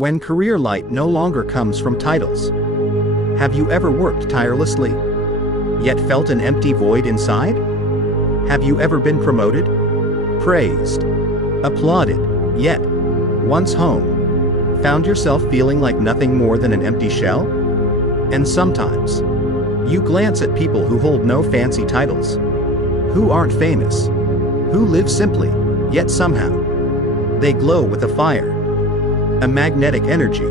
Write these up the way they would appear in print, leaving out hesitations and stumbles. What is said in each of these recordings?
When career light no longer comes from titles. Have you ever worked tirelessly, yet felt an empty void inside? Have you ever been promoted, praised, applauded, yet, once home, found yourself feeling like nothing more than an empty shell? And sometimes, you glance at people who hold no fancy titles, who aren't famous, who live simply, yet somehow, they glow with a fire, a magnetic energy,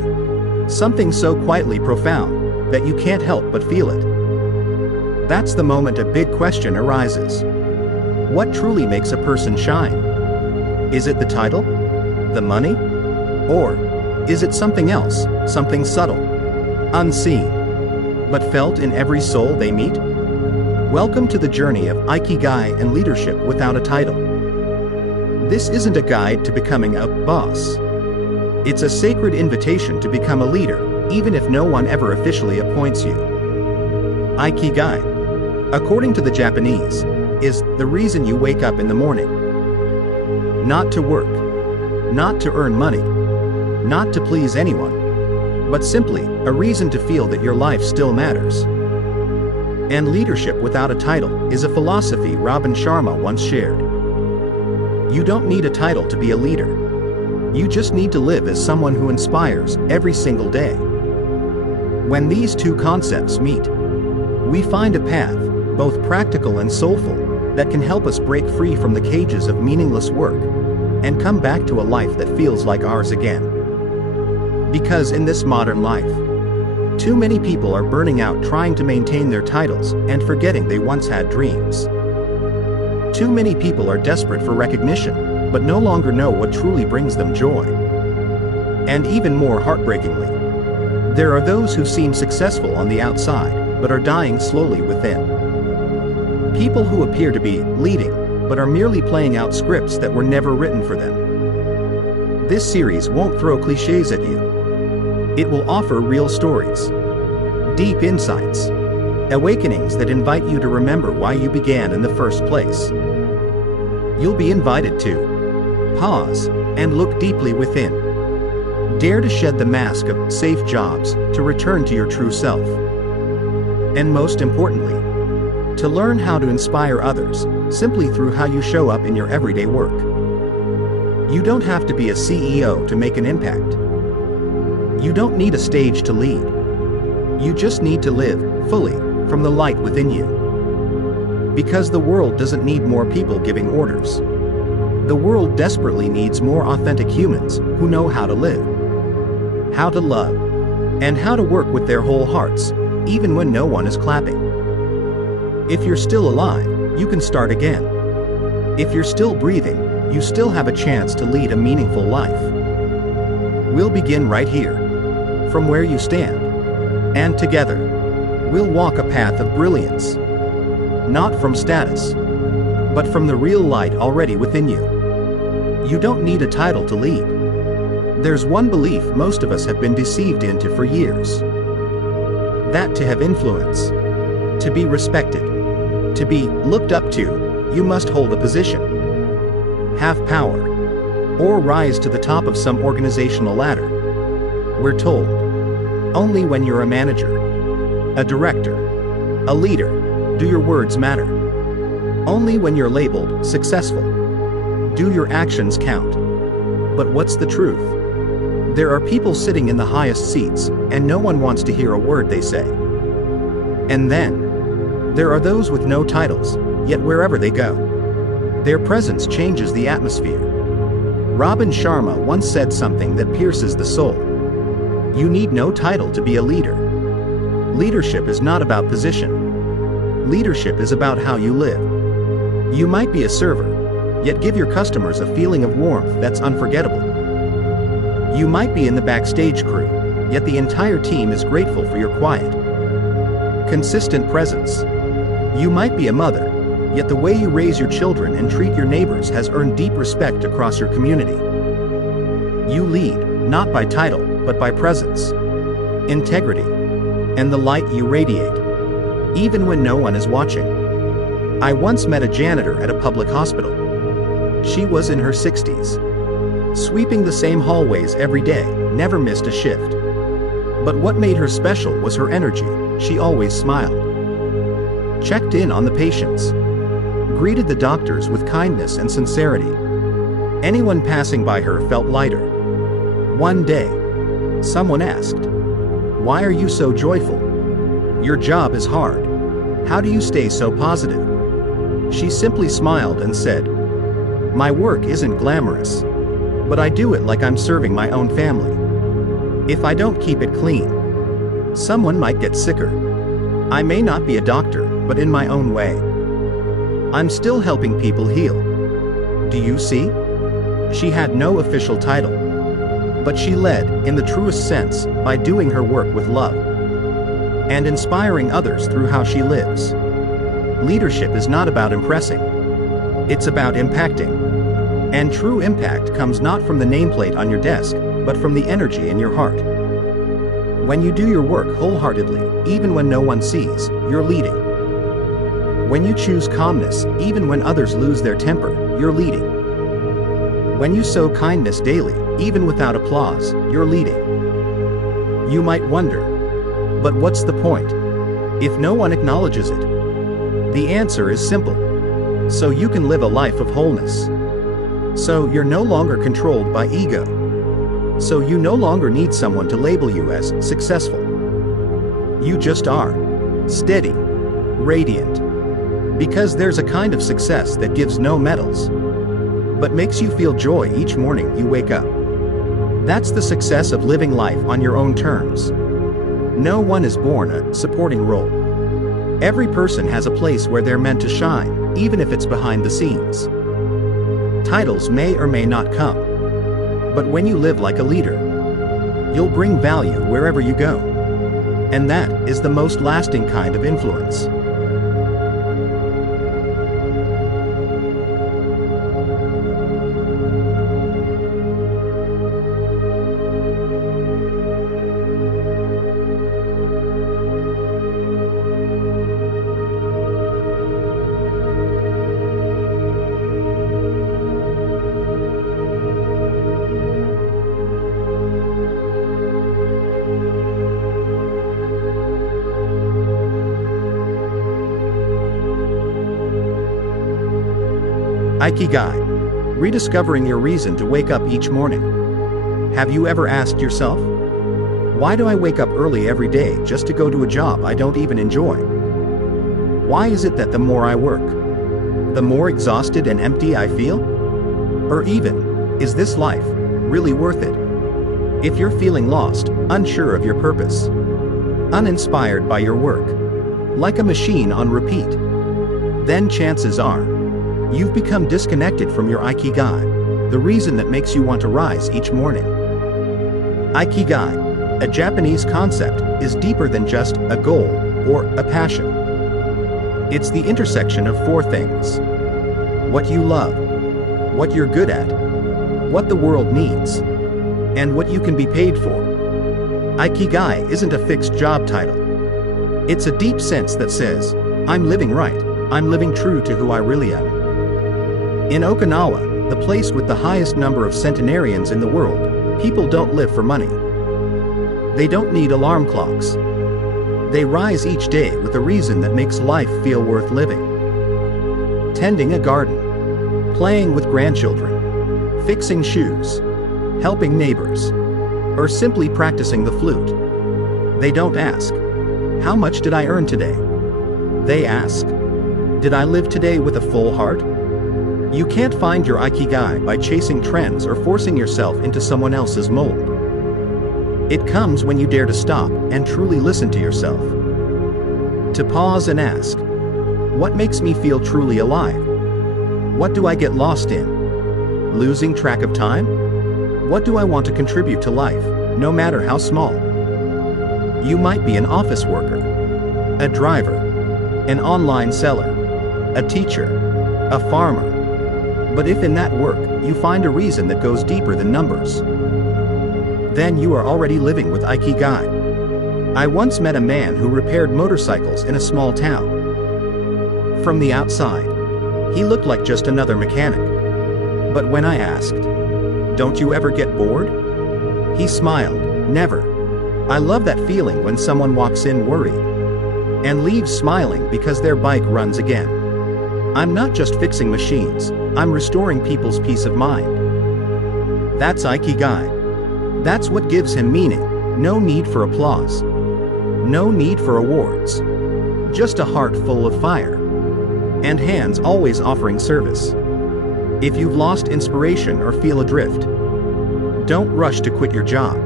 something so quietly profound that you can't help but feel it. That's the moment a big question arises. What truly makes a person shine? Is it the title? The money? Or is it something else, something subtle, unseen, but felt in every soul they meet? Welcome to the journey of Ikigai and leadership without a title. This isn't a guide to becoming a boss. It's a sacred invitation to become a leader, even if no one ever officially appoints you. Ikigai, according to the Japanese, is the reason you wake up in the morning. Not to work, not to earn money, not to please anyone, but simply a reason to feel that your life still matters. And leadership without a title is a philosophy Robin Sharma once shared. You don't need a title to be a leader. You just need to live as someone who inspires every single day. When these two concepts meet, we find a path, both practical and soulful, that can help us break free from the cages of meaningless work and come back to a life that feels like ours again. Because in this modern life, too many people are burning out trying to maintain their titles and forgetting they once had dreams. Too many people are desperate for recognition, but no longer know what truly brings them joy. And even more heartbreakingly, there are those who seem successful on the outside, but are dying slowly within. People who appear to be leading, but are merely playing out scripts that were never written for them. This series won't throw cliches at you. It will offer real stories, deep insights, awakenings that invite you to remember why you began in the first place. You'll be invited to pause and look deeply within. Dare to shed the mask of safe jobs to return to your true self. And most importantly, to learn how to inspire others simply through how you show up in your everyday work. You don't have to be a CEO to make an impact. You don't need a stage to lead. You just need to live fully from the light within you. Because the world doesn't need more people giving orders. The world desperately needs more authentic humans who know how to live, how to love, and how to work with their whole hearts, even when no one is clapping. If you're still alive, you can start again. If you're still breathing, you still have a chance to lead a meaningful life. We'll begin right here, from where you stand, and together, we'll walk a path of brilliance. Not from status, but from the real light already within you. You don't need a title to lead. There's one belief most of us have been deceived into for years. That to have influence, to be respected, to be looked up to, you must hold a position, have power, or rise to the top of some organizational ladder. We're told, only when you're a manager, a director, a leader, do your words matter. Only when you're labeled successful, do your actions count. But what's the truth? There are people sitting in the highest seats, and no one wants to hear a word they say. And then, there are those with no titles, yet wherever they go, their presence changes the atmosphere. Robin Sharma once said something that pierces the soul. You need no title to be a leader. Leadership is not about position. Leadership is about how you live. You might be a server, yet give your customers a feeling of warmth that's unforgettable. You might be in the backstage crew, yet the entire team is grateful for your quiet, consistent presence. You might be a mother, yet the way you raise your children and treat your neighbors has earned deep respect across your community. You lead, not by title, but by presence, integrity, and the light you radiate, even when no one is watching. I once met a janitor at a public hospital. She was in her 60s, sweeping the same hallways every day, never missed a shift. But what made her special was her energy. She always smiled, checked in on the patients, greeted the doctors with kindness and sincerity. Anyone passing by her felt lighter. One day, someone asked, "Why are you so joyful? Your job is hard. How do you stay so positive?" She simply smiled and said, "My work isn't glamorous, but I do it like I'm serving my own family. If I don't keep it clean, someone might get sicker. I may not be a doctor, but in my own way, I'm still helping people heal. Do you see?" She had no official title, but she led, in the truest sense, by doing her work with love and inspiring others through how she lives. Leadership is not about impressing, it's about impacting. And true impact comes not from the nameplate on your desk, but from the energy in your heart. When you do your work wholeheartedly, even when no one sees, you're leading. When you choose calmness, even when others lose their temper, you're leading. When you sow kindness daily, even without applause, you're leading. You might wonder, but what's the point if no one acknowledges it? The answer is simple. So you can live a life of wholeness. So you're no longer controlled by ego. So you no longer need someone to label you as successful. You just are. Steady. Radiant. Because there's a kind of success that gives no medals, but makes you feel joy each morning you wake up. That's the success of living life on your own terms. No one is born a supporting role. Every person has a place where they're meant to shine, even if it's behind the scenes. Titles may or may not come, but when you live like a leader, you'll bring value wherever you go. And that is the most lasting kind of influence. Ikigai. Rediscovering your reason to wake up each morning. Have you ever asked yourself, why do I wake up early every day just to go to a job I don't even enjoy? Why is it that the more I work, the more exhausted and empty I feel? Or even, is this life really worth it? If you're feeling lost, unsure of your purpose, uninspired by your work, like a machine on repeat, then chances are, you've become disconnected from your Ikigai, the reason that makes you want to rise each morning. Ikigai, a Japanese concept, is deeper than just a goal or a passion. It's the intersection of four things: what you love, what you're good at, what the world needs, and what you can be paid for. Ikigai isn't a fixed job title. It's a deep sense that says, I'm living right, I'm living true to who I really am. In Okinawa, the place with the highest number of centenarians in the world, people don't live for money. They don't need alarm clocks. They rise each day with a reason that makes life feel worth living. Tending a garden, playing with grandchildren, fixing shoes, helping neighbors, or simply practicing the flute. They don't ask, how much did I earn today? They ask, did I live today with a full heart? You can't find your Ikigai by chasing trends or forcing yourself into someone else's mold. It comes when you dare to stop and truly listen to yourself. To pause and ask, what makes me feel truly alive? What do I get lost in? Losing track of time? What do I want to contribute to life, no matter how small? You might be an office worker, a driver, an online seller, a teacher, a farmer. But if in that work, you find a reason that goes deeper than numbers, then you are already living with Ikigai. I once met a man who repaired motorcycles in a small town. From the outside, he looked like just another mechanic. But when I asked, don't you ever get bored? He smiled. Never. I love that feeling when someone walks in worried and leaves smiling because their bike runs again. I'm not just fixing machines, I'm restoring people's peace of mind. That's Ikigai. That's what gives him meaning. No need for applause. No need for awards. Just a heart full of fire. And hands always offering service. If you've lost inspiration or feel adrift, don't rush to quit your job.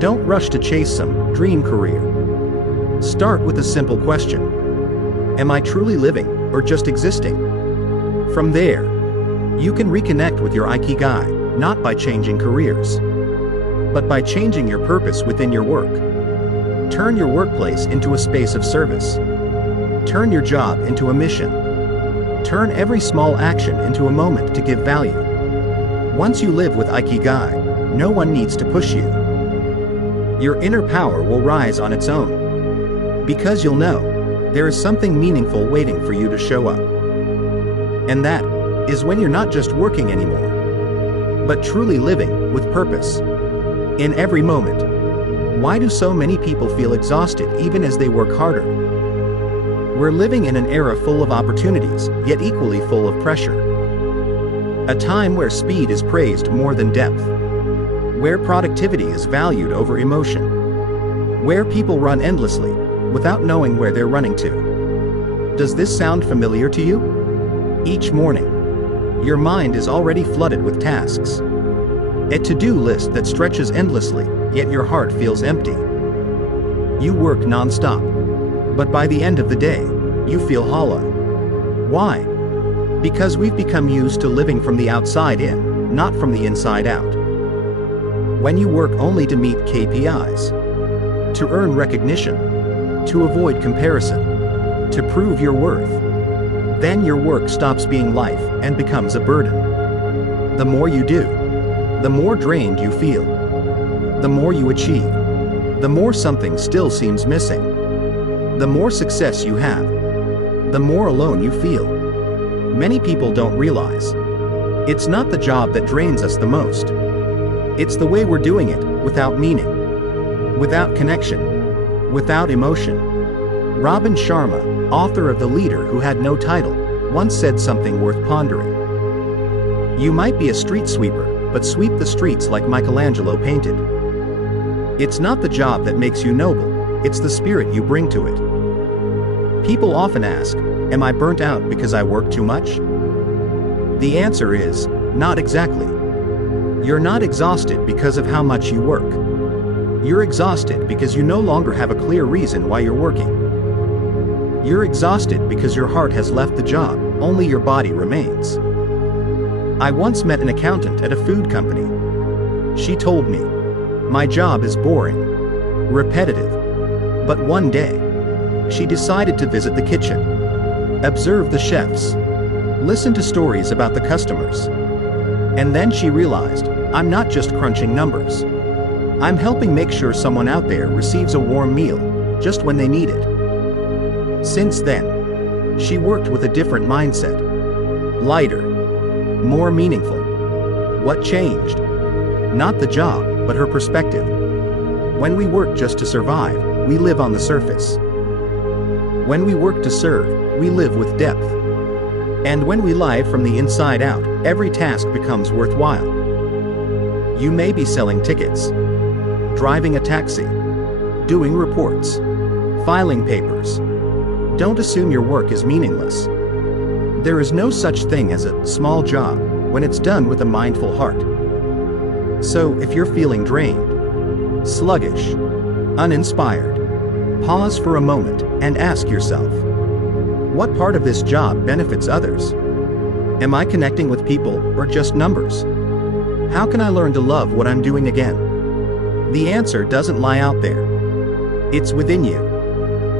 Don't rush to chase some dream career. Start with a simple question. Am I truly living or just existing? From there, you can reconnect with your Ikigai, not by changing careers, but by changing your purpose within your work. Turn your workplace into a space of service. Turn your job into a mission. Turn every small action into a moment to give value. Once you live with Ikigai, no one needs to push you. Your inner power will rise on its own. Because you'll know, there is something meaningful waiting for you to show up. And that is when you're not just working anymore, but truly living with purpose. In every moment. Why do so many people feel exhausted even as they work harder? We're living in an era full of opportunities, yet equally full of pressure. A time where speed is praised more than depth. Where productivity is valued over emotion. Where people run endlessly, without knowing where they're running to. Does this sound familiar to you? Each morning, your mind is already flooded with tasks. A to-do list that stretches endlessly, yet your heart feels empty. You work non-stop, but by the end of the day, you feel hollow. Why? Because we've become used to living from the outside in, not from the inside out. When you work only to meet KPIs, to earn recognition, to avoid comparison, to prove your worth, then your work stops being life and becomes a burden. The more you do, the more drained you feel. The more you achieve, the more something still seems missing. The more success you have, the more alone you feel. Many people don't realize it's not the job that drains us the most. It's the way we're doing it, without meaning, without connection, without emotion. Robin Sharma, author of The Leader Who Had No Title, once said something worth pondering. You might be a street sweeper, but sweep the streets like Michelangelo painted. It's not the job that makes you noble, it's the spirit you bring to it. People often ask, am I burnt out because I work too much? The answer is, not exactly. You're not exhausted because of how much you work. You're exhausted because you no longer have a clear reason why you're working. You're exhausted because your heart has left the job, only your body remains. I once met an accountant at a food company. She told me, my job is boring, repetitive. But one day, she decided to visit the kitchen, observe the chefs, listen to stories about the customers. And then she realized, I'm not just crunching numbers. I'm helping make sure someone out there receives a warm meal, just when they need it. Since then, she worked with a different mindset. Lighter, more meaningful. What changed? Not the job, but her perspective. When we work just to survive, we live on the surface. When we work to serve, we live with depth. And when we live from the inside out, every task becomes worthwhile. You may be selling tickets, driving a taxi, doing reports, filing papers. Don't assume your work is meaningless. There is no such thing as a small job when it's done with a mindful heart. So if you're feeling drained, sluggish, uninspired, pause for a moment and ask yourself, what part of this job benefits others? Am I connecting with people or just numbers? How can I learn to love what I'm doing again? The answer doesn't lie out there. It's within you.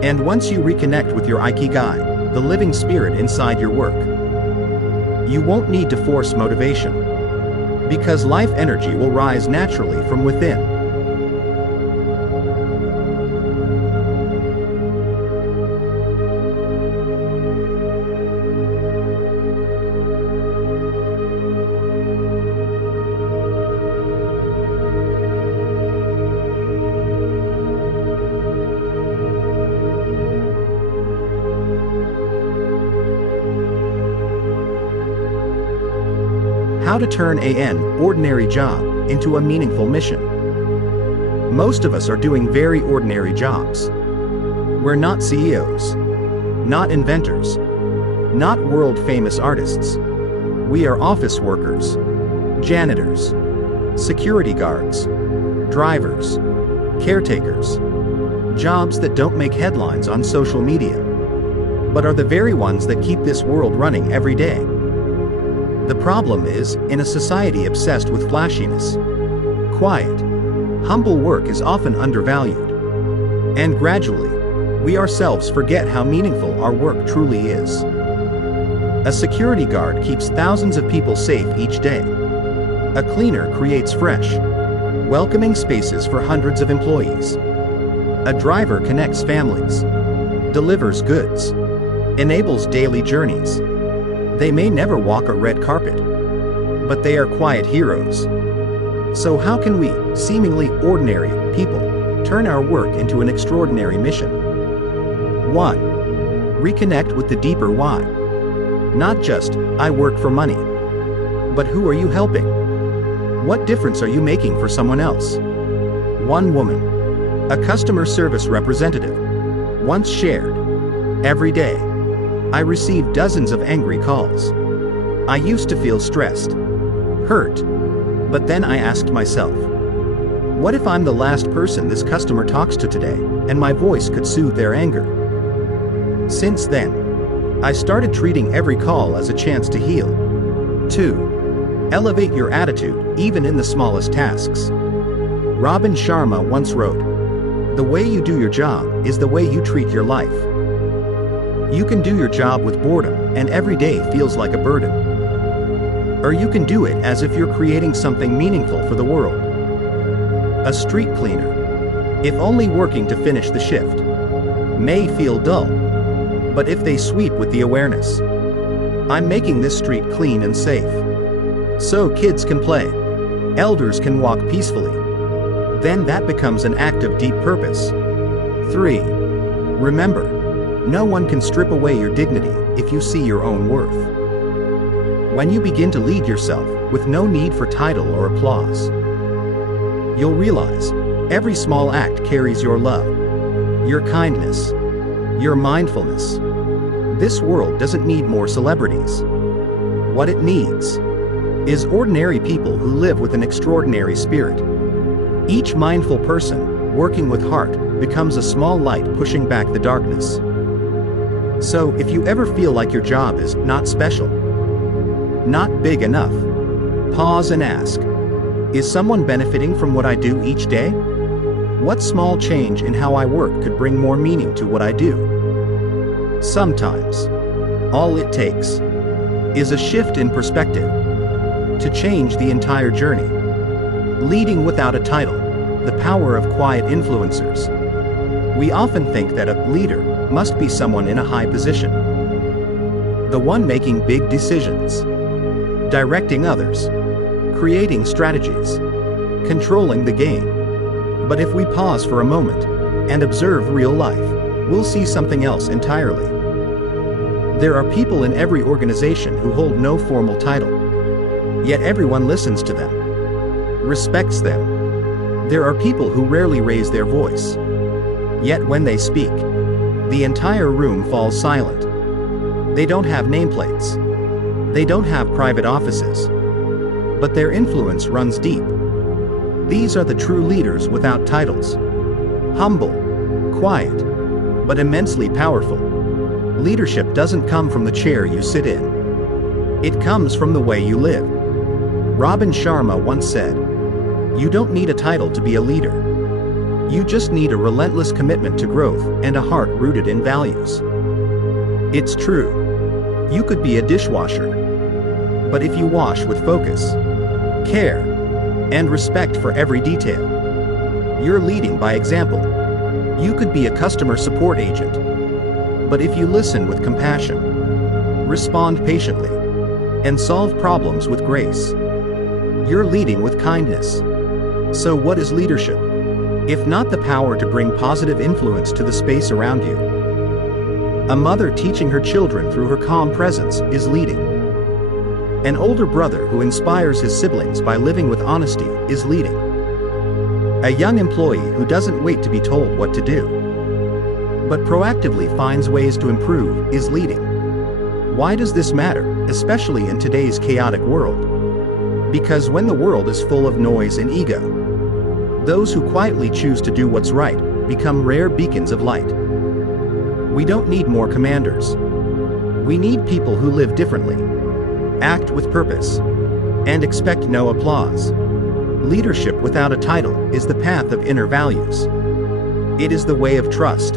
And once you reconnect with your Ikigai, the living spirit inside your work, you won't need to force motivation, because life energy will rise naturally from within. How to turn an ordinary job into a meaningful mission. Most of us are doing very ordinary jobs. We're not CEOs, not inventors, not world-famous artists. We are office workers, janitors, security guards, drivers, caretakers. Jobs that don't make headlines on social media, but are the very ones that keep this world running every day. The problem is, in a society obsessed with flashiness, quiet, humble work is often undervalued. And gradually, we ourselves forget how meaningful our work truly is. A security guard keeps thousands of people safe each day. A cleaner creates fresh, welcoming spaces for hundreds of employees. A driver connects families, delivers goods, enables daily journeys. They may never walk a red carpet, but they are quiet heroes. So how can we, seemingly ordinary people, turn our work into an extraordinary mission? 1. Reconnect with the deeper why. Not just, I work for money. But who are you helping? What difference are you making for someone else? One woman, a customer service representative, once shared, every day, I receive dozens of angry calls. I used to feel stressed, hurt, but then I asked myself, what if I'm the last person this customer talks to today, and my voice could soothe their anger? Since then, I started treating every call as a chance to heal. 2. Elevate your attitude, even in the smallest tasks. Robin Sharma once wrote, "The way you do your job is the way you treat your life." You can do your job with boredom, and every day feels like a burden. Or you can do it as if you're creating something meaningful for the world. A street cleaner, if only working to finish the shift, may feel dull, but if they sweep with the awareness, I'm making this street clean and safe, so kids can play, elders can walk peacefully, then that becomes an act of deep purpose. 3. Remember, no one can strip away your dignity if you see your own worth. When you begin to lead yourself with no need for title or applause, you'll realize every small act carries your love, your kindness, your mindfulness. This world doesn't need more celebrities. What it needs is ordinary people who live with an extraordinary spirit. Each mindful person, working with heart, becomes a small light pushing back the darkness. So, if you ever feel like your job is not special, not big enough, pause and ask, is someone benefiting from what I do each day? What small change in how I work could bring more meaning to what I do? Sometimes, all it takes is a shift in perspective to change the entire journey. Leading without a title, the power of quiet influencers. We often think that a leader must be someone in a high position, the one making big decisions, directing others, creating strategies, controlling the game. But if we pause for a moment and observe real life, we'll see something else entirely. There are people in every organization who hold no formal title, yet everyone listens to them, respects them. There are people who rarely raise their voice, yet when they speak, the entire room falls silent. They don't have nameplates. They don't have private offices. But their influence runs deep. These are the true leaders without titles. Humble, quiet, but immensely powerful. Leadership doesn't come from the chair you sit in. It comes from the way you live. Robin Sharma once said, "You don't need a title to be a leader. You just need a relentless commitment to growth and a heart rooted in values." It's true. You could be a dishwasher. But if you wash with focus, care, and respect for every detail, you're leading by example. You could be a customer support agent. But if you listen with compassion, respond patiently, and solve problems with grace, you're leading with kindness. So what is leadership, if not the power to bring positive influence to the space around you? A mother teaching her children through her calm presence is leading. An older brother who inspires his siblings by living with honesty is leading. A young employee who doesn't wait to be told what to do, but proactively finds ways to improve is leading. Why does this matter, especially in today's chaotic world? Because when the world is full of noise and ego, those who quietly choose to do what's right become rare beacons of light. We don't need more commanders. We need people who live differently, act with purpose, and expect no applause. Leadership without a title is the path of inner values. It is the way of trust,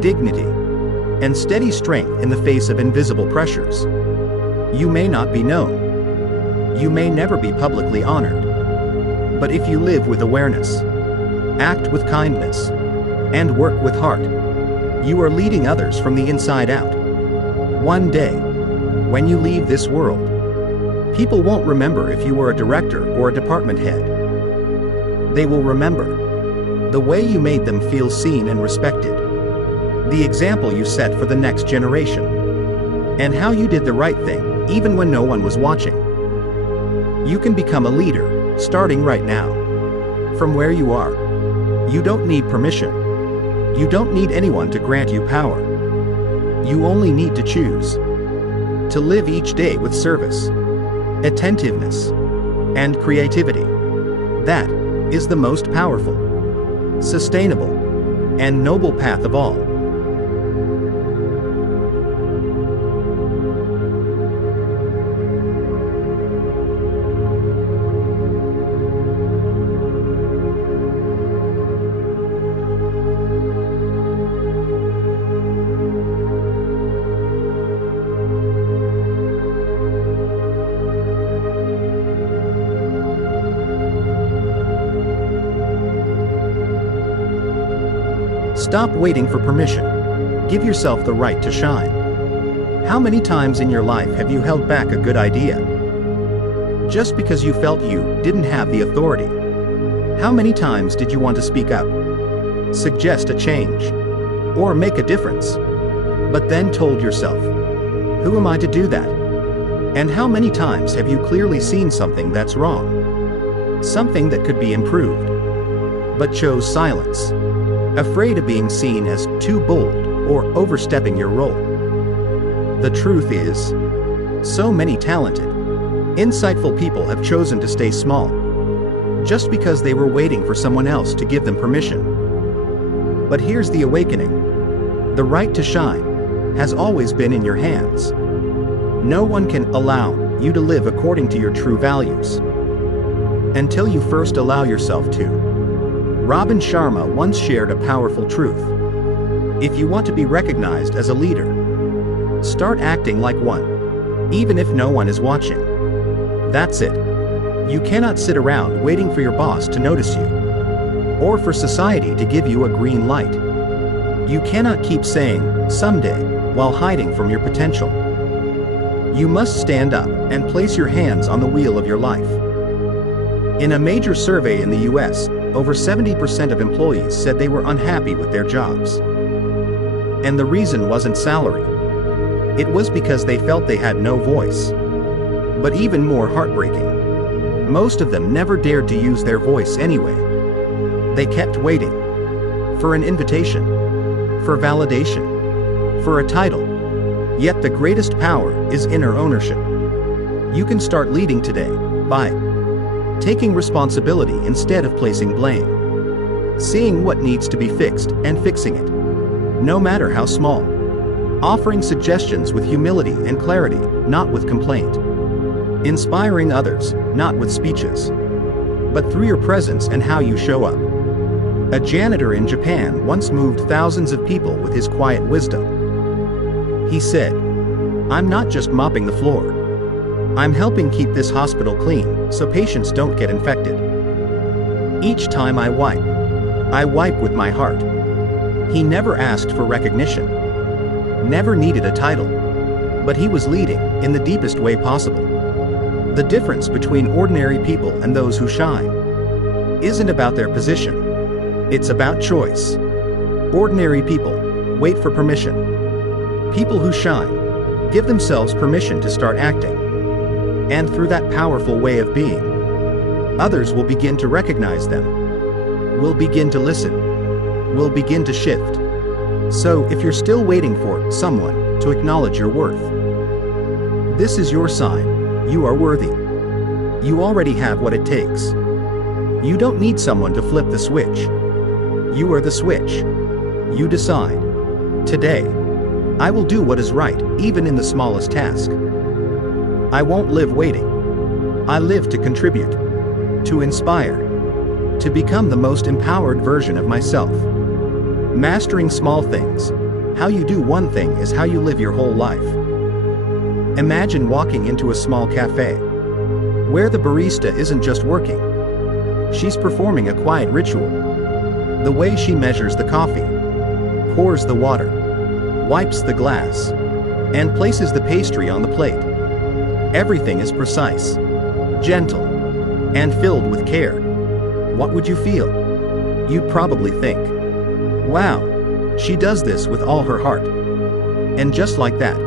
dignity, and steady strength in the face of invisible pressures. You may not be known. You may never be publicly honored. But if you live with awareness, act with kindness, and work with heart, you are leading others from the inside out. One day, when you leave this world, people won't remember if you were a director or a department head. They will remember the way you made them feel seen and respected, the example you set for the next generation, and how you did the right thing even when no one was watching. You can become a leader, starting right now. From where you are, you don't need permission. You don't need anyone to grant you power. You only need to choose to live each day with service, attentiveness, and creativity. That is the most powerful, sustainable, and noble path of all. Stop waiting for permission. Give yourself the right to shine. How many times in your life have you held back a good idea just because you felt you didn't have the authority? How many times did you want to speak up, suggest a change, or make a difference, but then told yourself, "Who am I to do that?" And how many times have you clearly seen something that's wrong, something that could be improved, but chose silence, afraid of being seen as too bold or overstepping your role? The truth is, so many talented, insightful people have chosen to stay small, just because they were waiting for someone else to give them permission. But here's the awakening. The right to shine has always been in your hands. No one can allow you to live according to your true values until you first allow yourself to. Robin Sharma once shared a powerful truth. If you want to be recognized as a leader, start acting like one, even if no one is watching. That's it. You cannot sit around waiting for your boss to notice you, or for society to give you a green light. You cannot keep saying, "someday," while hiding from your potential. You must stand up and place your hands on the wheel of your life. In a major survey in the US, over 70% of employees said they were unhappy with their jobs. And the reason wasn't salary. It was because they felt they had no voice. But even more heartbreaking, most of them never dared to use their voice anyway. They kept waiting for an invitation, for validation, for a title. Yet the greatest power is inner ownership. You can start leading today by taking responsibility instead of placing blame, seeing what needs to be fixed and fixing it, no matter how small, offering suggestions with humility and clarity, not with complaint, inspiring others, not with speeches, but through your presence and how you show up. A janitor in Japan once moved thousands of people with his quiet wisdom. He said, "I'm not just mopping the floor. I'm helping keep this hospital clean so patients don't get infected. Each time I wipe with my heart." He never asked for recognition, never needed a title, but he was leading in the deepest way possible. The difference between ordinary people and those who shine isn't about their position, it's about choice. Ordinary people wait for permission. People who shine give themselves permission to start acting. And through that powerful way of being, others will begin to recognize them, will begin to listen, will begin to shift. So if you're still waiting for someone to acknowledge your worth, this is your sign. You are worthy. You already have what it takes. You don't need someone to flip the switch. You are the switch. You decide. Today, I will do what is right, even in the smallest task. I won't live waiting. I live to contribute, to inspire, to become the most empowered version of myself. Mastering small things. How you do one thing is how you live your whole life. Imagine walking into a small cafe, where the barista isn't just working. She's performing a quiet ritual. The way she measures the coffee, pours the water, wipes the glass, and places the pastry on the plate. Everything is precise, gentle, and filled with care. What would you feel? You'd probably think, wow, she does this with all her heart. And just like that,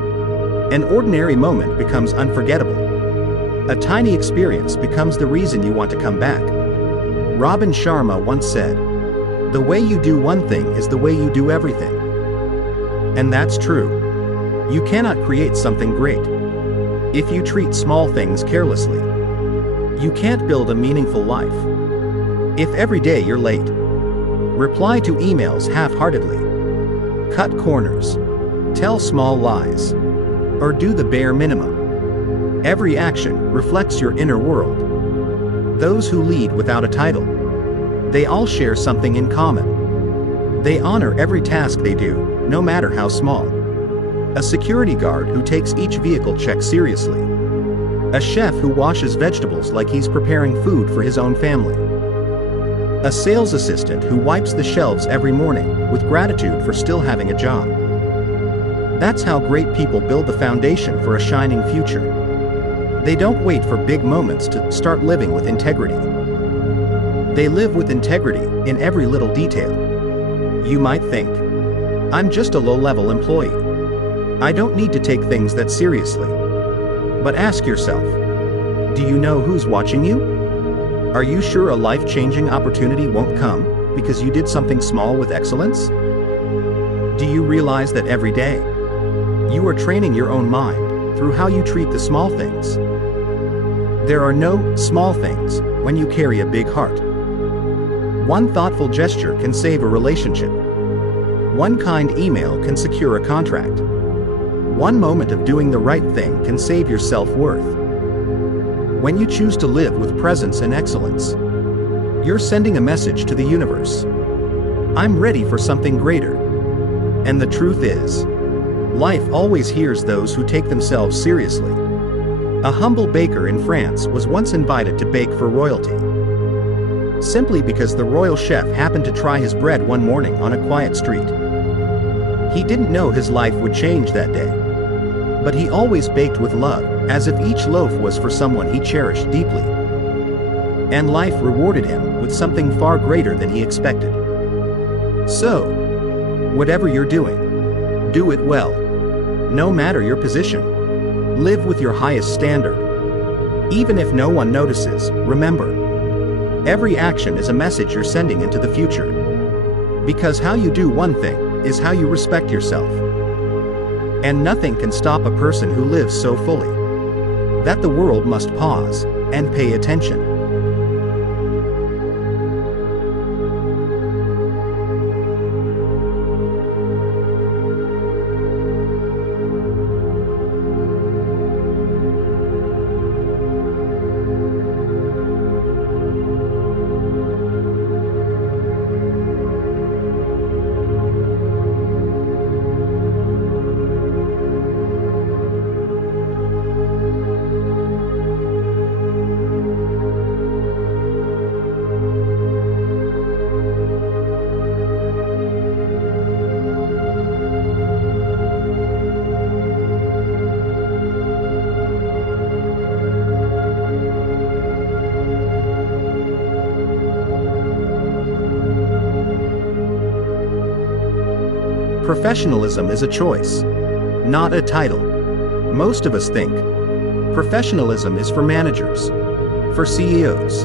an ordinary moment becomes unforgettable. A tiny experience becomes the reason you want to come back. Robin Sharma once said, "The way you do one thing is the way you do everything." And that's true. You cannot create something great if you treat small things carelessly. You can't build a meaningful life if every day you're late, reply to emails half-heartedly, cut corners, tell small lies, or do the bare minimum. Every action reflects your inner world. Those who lead without a title, they all share something in common. They honor every task they do, no matter how small. A security guard who takes each vehicle check seriously. A chef who washes vegetables like he's preparing food for his own family. A sales assistant who wipes the shelves every morning with gratitude for still having a job. That's how great people build the foundation for a shining future. They don't wait for big moments to start living with integrity. They live with integrity in every little detail. You might think, I'm just a low-level employee. I don't need to take things that seriously. But ask yourself, do you know who's watching you? Are you sure a life-changing opportunity won't come because you did something small with excellence? Do you realize that every day, you are training your own mind through how you treat the small things? There are no small things when you carry a big heart. One thoughtful gesture can save a relationship. One kind email can secure a contract. One moment of doing the right thing can save your self-worth. When you choose to live with presence and excellence, you're sending a message to the universe. I'm ready for something greater. And the truth is, life always hears those who take themselves seriously. A humble baker in France was once invited to bake for royalty, simply because the royal chef happened to try his bread one morning on a quiet street. He didn't know his life would change that day, but he always baked with love, as if each loaf was for someone he cherished deeply. And life rewarded him with something far greater than he expected. So, whatever you're doing, do it well. No matter your position, live with your highest standard. Even if no one notices, remember, every action is a message you're sending into the future. Because how you do one thing is how you respect yourself. And nothing can stop a person who lives so fully that the world must pause and pay attention. Professionalism is a choice, not a title. Most of us think Professionalism is for managers, for CEOs,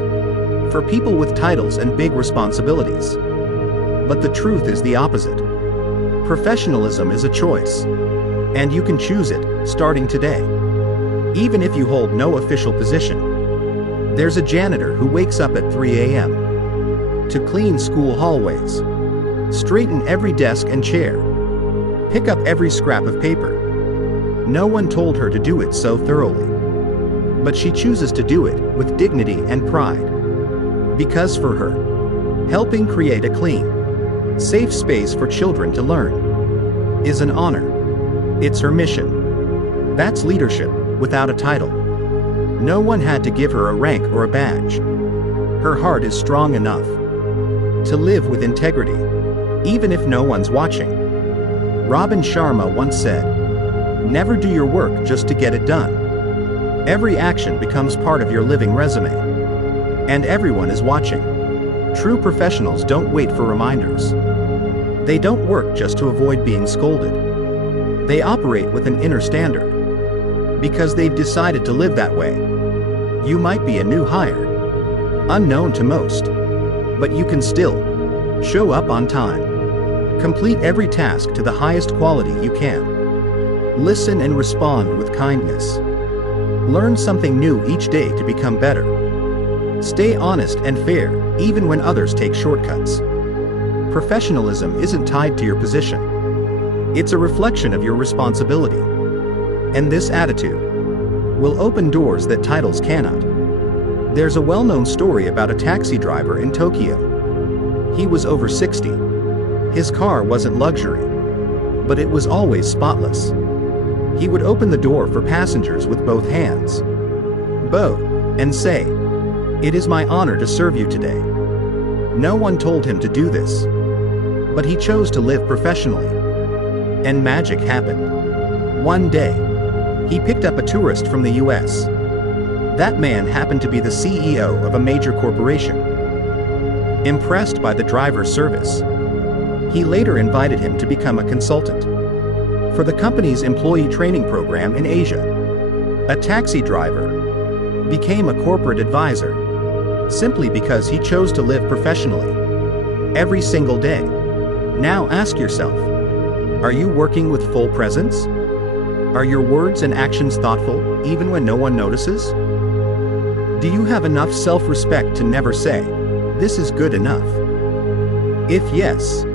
for people with titles and big responsibilities. But the truth is the opposite. Professionalism is a choice, and you can choose it, starting today. Even if you hold no official position. There's a janitor who wakes up at 3 a.m. to clean school hallways, straighten every desk and chair, pick up every scrap of paper. No one told her to do it so thoroughly. But she chooses to do it with dignity and pride. Because for her, helping create a clean, safe space for children to learn is an honor. It's her mission. That's leadership without a title. No one had to give her a rank or a badge. Her heart is strong enough to live with integrity, even if no one's watching. Robin Sharma once said, "Never do your work just to get it done. Every action becomes part of your living resume. And everyone is watching." True professionals don't wait for reminders. They don't work just to avoid being scolded. They operate with an inner standard, because they've decided to live that way. You might be a new hire, unknown to most, but you can still show up on time. Complete every task to the highest quality you can. Listen and respond with kindness. Learn something new each day to become better. Stay honest and fair, even when others take shortcuts. Professionalism isn't tied to your position. It's a reflection of your responsibility. And this attitude will open doors that titles cannot. There's a well-known story about a taxi driver in Tokyo. He was over 60. His car wasn't luxury, but it was always spotless. He would open the door for passengers with both hands, bow, and say, "It is my honor to serve you today." No one told him to do this, but he chose to live professionally. And magic happened. One day, he picked up a tourist from the US. That man happened to be the CEO of a major corporation. Impressed by the driver's service, he later invited him to become a consultant for the company's employee training program in Asia. A taxi driver became a corporate advisor simply because he chose to live professionally every single day. Now ask yourself, are you working with full presence? Are your words and actions thoughtful, even when no one notices? Do you have enough self-respect to never say, "This is good enough"? If yes,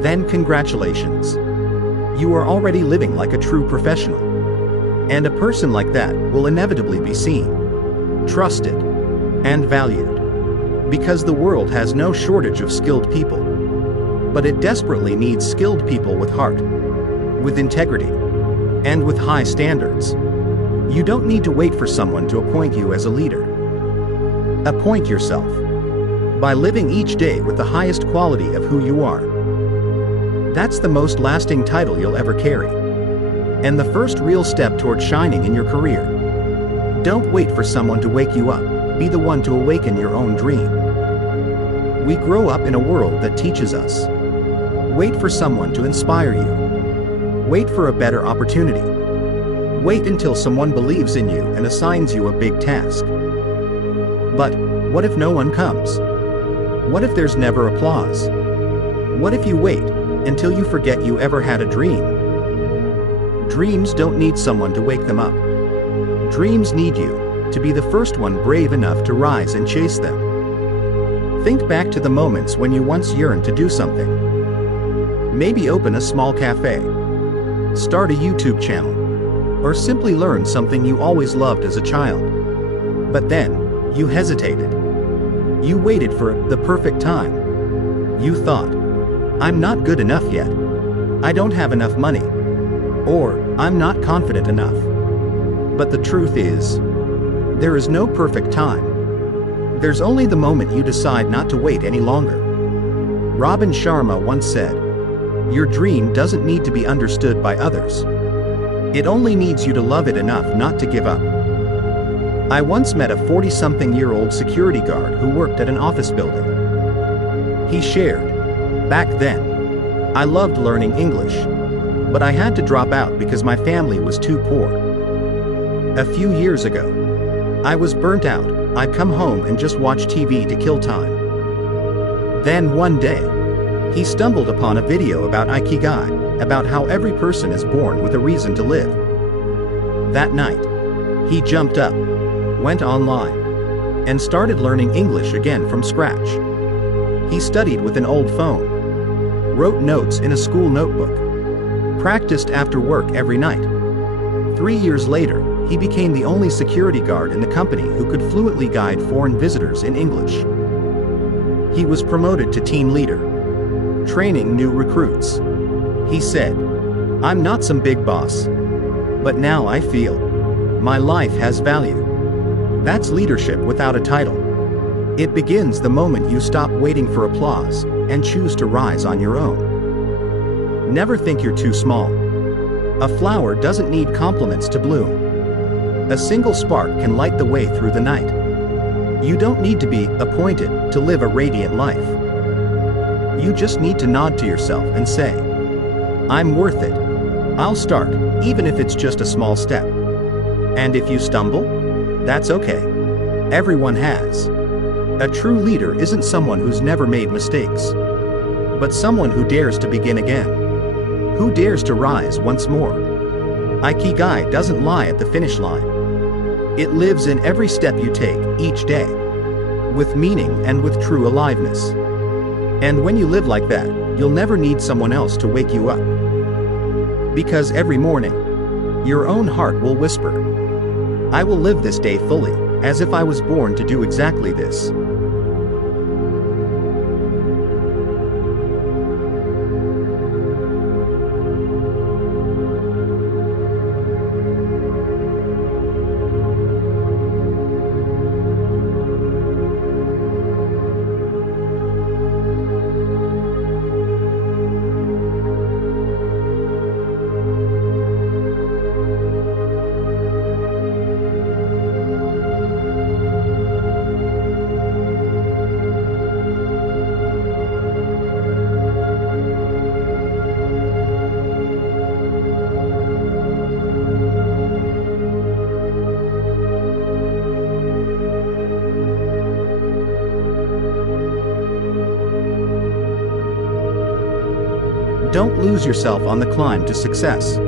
then congratulations. You are already living like a true professional. And a person like that will inevitably be seen, trusted, and valued. Because the world has no shortage of skilled people. But it desperately needs skilled people with heart, with integrity, and with high standards. You don't need to wait for someone to appoint you as a leader. Appoint yourself by living each day with the highest quality of who you are. That's the most lasting title you'll ever carry, and the first real step toward shining in your career. Don't wait for someone to wake you up. Be the one to awaken your own dream. We grow up in a world that teaches us. Wait for someone to inspire you. Wait for a better opportunity. Wait until someone believes in you and assigns you a big task. But what if no one comes? What if there's never applause? What if you wait until you forget you ever had a dream? Dreams don't need someone to wake them up. Dreams need you to be the first one brave enough to rise and chase them. Think back to the moments when you once yearned to do something. Maybe open a small cafe, start a YouTube channel, or simply learn something you always loved as a child. But then, you hesitated. You waited for the perfect time. You thought, "I'm not good enough yet. I don't have enough money." Or, "I'm not confident enough." But the truth is, there is no perfect time. There's only the moment you decide not to wait any longer. Robin Sharma once said, "Your dream doesn't need to be understood by others. It only needs you to love it enough not to give up." I once met a 40-something-year-old security guard who worked at an office building. He shared, "Back then, I loved learning English, but I had to drop out because my family was too poor. A few years ago, I was burnt out. I'd come home and just watch TV to kill time. Then one day, he stumbled upon a video about Ikigai, about how every person is born with a reason to live. That night, he jumped up, went online, and started learning English again from scratch. He studied with an old phone, wrote notes in a school notebook, practiced after work every night. 3 years later, he became the only security guard in the company who could fluently guide foreign visitors in English. He was promoted to team leader, training new recruits. He said, "I'm not some big boss, but now I feel my life has value." That's leadership without a title. It begins the moment you stop waiting for applause and choose to rise on your own. Never think you're too small. A flower doesn't need compliments to bloom. A single spark can light the way through the night. You don't need to be appointed to live a radiant life. You just need to nod to yourself and say, "I'm worth it. I'll start, even if it's just a small step." And if you stumble, that's okay. Everyone has. A true leader isn't someone who's never made mistakes, but someone who dares to begin again, who dares to rise once more. Ikigai doesn't lie at the finish line. It lives in every step you take each day, with meaning and with true aliveness. And when you live like that, you'll never need someone else to wake you up. Because every morning, your own heart will whisper, "I will live this day fully, as if I was born to do exactly this." Don't lose yourself on the climb to success.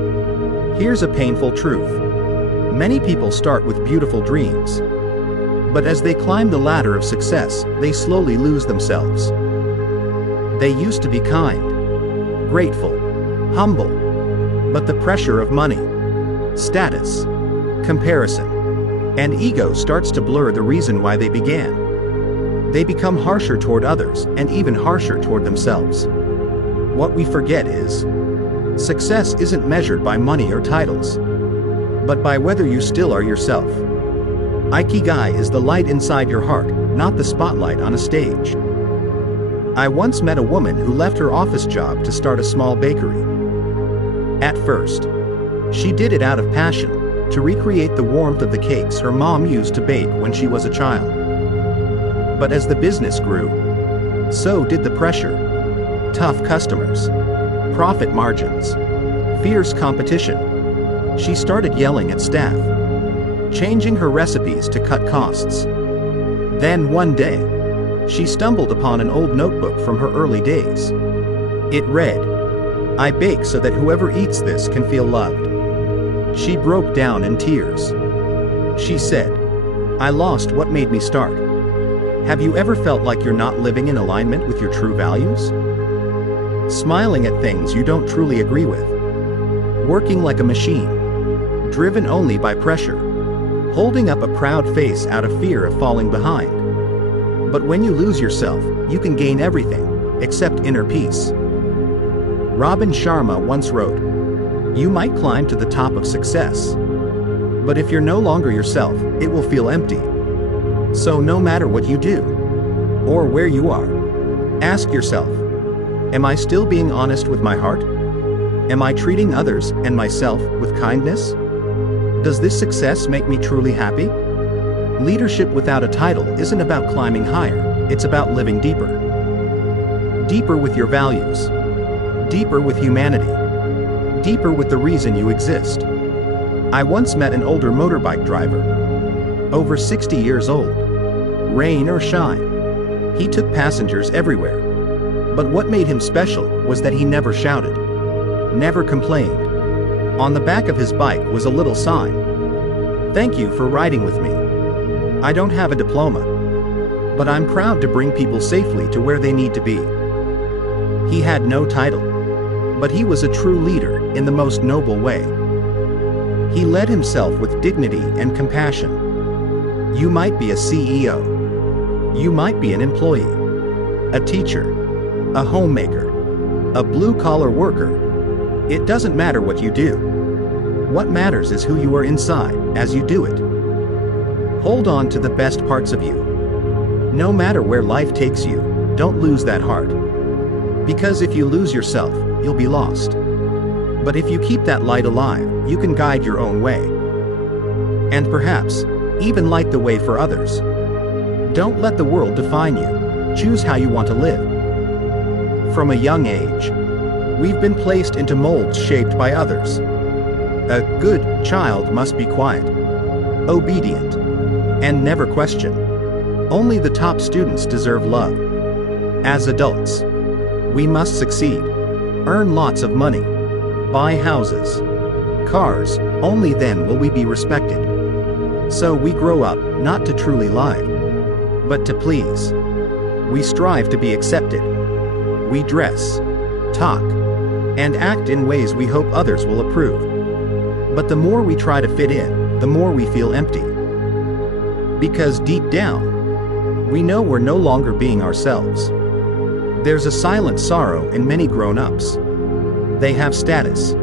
Here's a painful truth. Many people start with beautiful dreams, but as they climb the ladder of success, they slowly lose themselves. They used to be kind, grateful, humble, but the pressure of money, status, comparison, and ego starts to blur the reason why they began. They become harsher toward others and even harsher toward themselves. What we forget is, success isn't measured by money or titles, but by whether you still are yourself. Ikigai is the light inside your heart, not the spotlight on a stage. I once met a woman who left her office job to start a small bakery. At first, she did it out of passion, to recreate the warmth of the cakes her mom used to bake when she was a child. But as the business grew, so did the pressure. Tough customers, profit margins, fierce competition. She started yelling at staff, changing her recipes to cut costs. Then one day, she stumbled upon an old notebook from her early days. It read, "I bake so that whoever eats this can feel loved." She broke down in tears. She said, "I lost what made me start." Have you ever felt like you're not living in alignment with your true values? Smiling at things you don't truly agree with. Working like a machine. Driven only by pressure. Holding up a proud face out of fear of falling behind. But when you lose yourself, you can gain everything, except inner peace. Robin Sharma once wrote, "You might climb to the top of success, but if you're no longer yourself, it will feel empty." So no matter what you do, or where you are, ask yourself, am I still being honest with my heart? Am I treating others and myself with kindness? Does this success make me truly happy? Leadership without a title isn't about climbing higher, it's about living deeper. Deeper with your values. Deeper with humanity. Deeper with the reason you exist. I once met an older motorbike driver, over 60 years old. Rain or shine, he took passengers everywhere. But what made him special was that he never shouted, never complained. On the back of his bike was a little sign: "Thank you for riding with me. I don't have a diploma, but I'm proud to bring people safely to where they need to be." He had no title, but he was a true leader in the most noble way. He led himself with dignity and compassion. You might be a CEO. You might be an employee, a teacher, a homemaker, a blue-collar worker. It doesn't matter what you do. What matters is who you are inside as you do it. Hold on to the best parts of you. No matter where life takes you, don't lose that heart. Because if you lose yourself, you'll be lost. But if you keep that light alive, you can guide your own way. And perhaps, even light the way for others. Don't let the world define you. Choose how you want to live. From a young age, we've been placed into molds shaped by others. A good child must be quiet, obedient, and never question. Only the top students deserve love. As adults, we must succeed, earn lots of money, buy houses, cars. Only then will we be respected. So we grow up not to truly live, but to please. We strive to be accepted. We dress, talk, and act in ways we hope others will approve. But the more we try to fit in, the more we feel empty. Because deep down, we know we're no longer being ourselves. There's a silent sorrow in many grown-ups. They have status,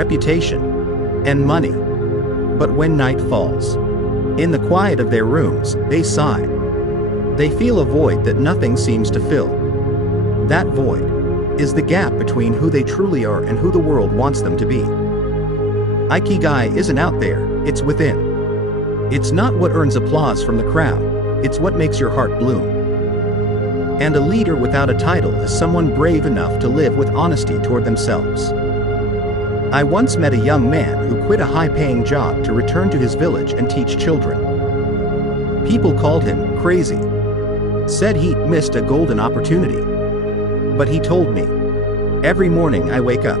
reputation, and money. But when night falls, in the quiet of their rooms, they sigh. They feel a void that nothing seems to fill. That void is the gap between who they truly are and who the world wants them to be. Ikigai isn't out there, it's within. It's not what earns applause from the crowd, it's what makes your heart bloom. And a leader without a title is someone brave enough to live with honesty toward themselves. I once met a young man who quit a high-paying job to return to his village and teach children. People called him crazy, said he missed a golden opportunity. But he told me, "Every morning I wake up,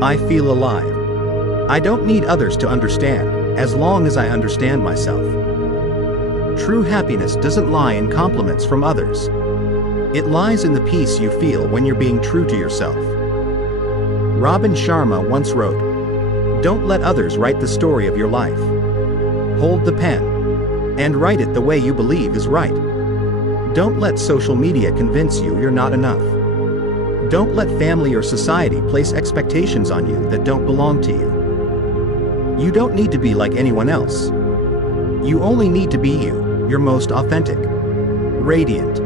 I feel alive. I don't need others to understand, as long as I understand myself." True happiness doesn't lie in compliments from others. It lies in the peace you feel when you're being true to yourself. Robin Sharma once wrote, "Don't let others write the story of your life. Hold the pen, and write it the way you believe is right. Don't let social media convince you you're not enough. Don't let family or society place expectations on you that don't belong to you. You don't need to be like anyone else. You only need to be you, your most authentic, radiant,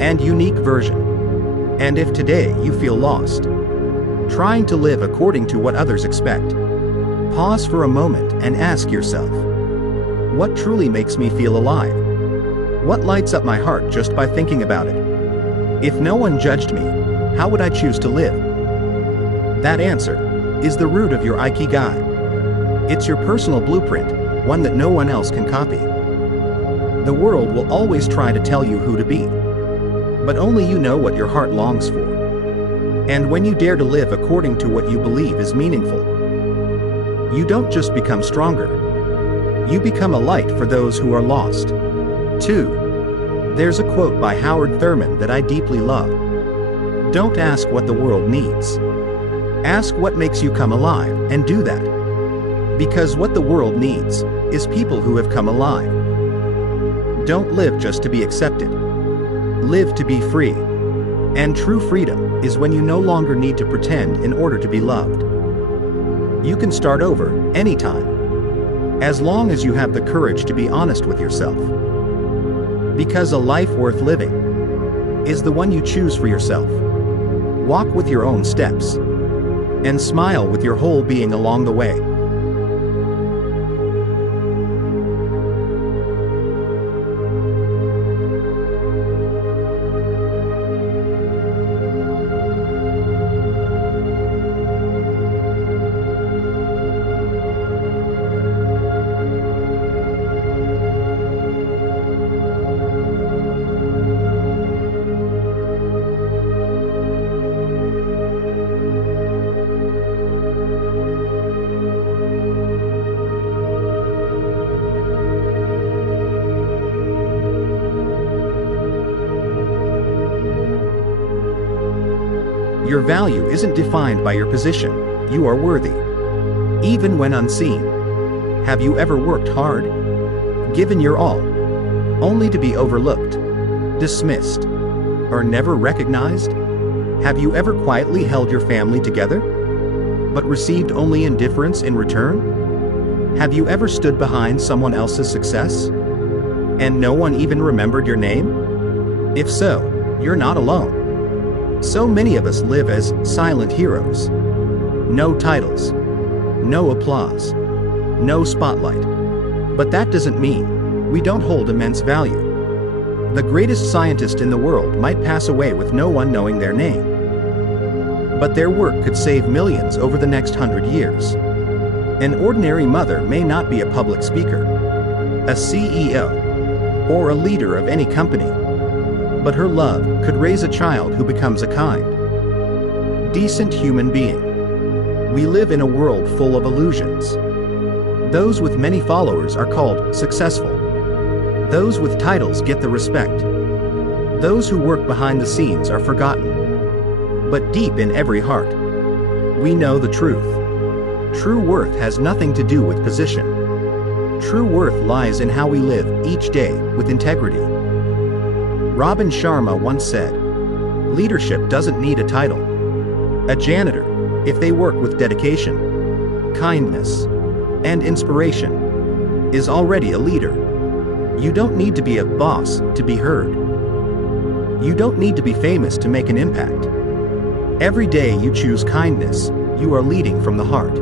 and unique version. And if today you feel lost, trying to live according to what others expect, pause for a moment and ask yourself, what truly makes me feel alive? What lights up my heart just by thinking about it? If no one judged me, how would I choose to live?" That answer is the root of your Ikigai. It's your personal blueprint, one that no one else can copy. The world will always try to tell you who to be, but only you know what your heart longs for. And when you dare to live according to what you believe is meaningful, you don't just become stronger, you become a light for those who are lost. 2. There's a quote by Howard Thurman that I deeply love. Don't ask what the world needs. Ask what makes you come alive, and do that. Because what the world needs is people who have come alive. Don't live just to be accepted. Live to be free. And true freedom is when you no longer need to pretend in order to be loved. You can start over anytime, as long as you have the courage to be honest with yourself. Because a life worth living is the one you choose for yourself. Walk with your own steps, and smile with your whole being along the way. Your value isn't defined by your position, you are worthy. Even when unseen. Have you ever worked hard? Given your all? Only to be overlooked, dismissed, or never recognized? Have you ever quietly held your family together, but received only indifference in return? Have you ever stood behind someone else's success, and no one even remembered your name? If so, you're not alone. So many of us live as silent heroes. No titles, no applause, no spotlight. But that doesn't mean we don't hold immense value. The greatest scientist in the world might pass away with no one knowing their name. But their work could save millions over the next 100 years. An ordinary mother may not be a public speaker, a CEO, or a leader of any company. But her love could raise a child who becomes a kind, decent human being. We live in a world full of illusions. Those with many followers are called successful. Those with titles get the respect. Those who work behind the scenes are forgotten. But deep in every heart, we know the truth. True worth has nothing to do with position. True worth lies in how we live each day with integrity. Robin Sharma once said, "Leadership doesn't need a title. A janitor, if they work with dedication, kindness, and inspiration, is already a leader." You don't need to be a boss to be heard. You don't need to be famous to make an impact. Every day you choose kindness, you are leading from the heart.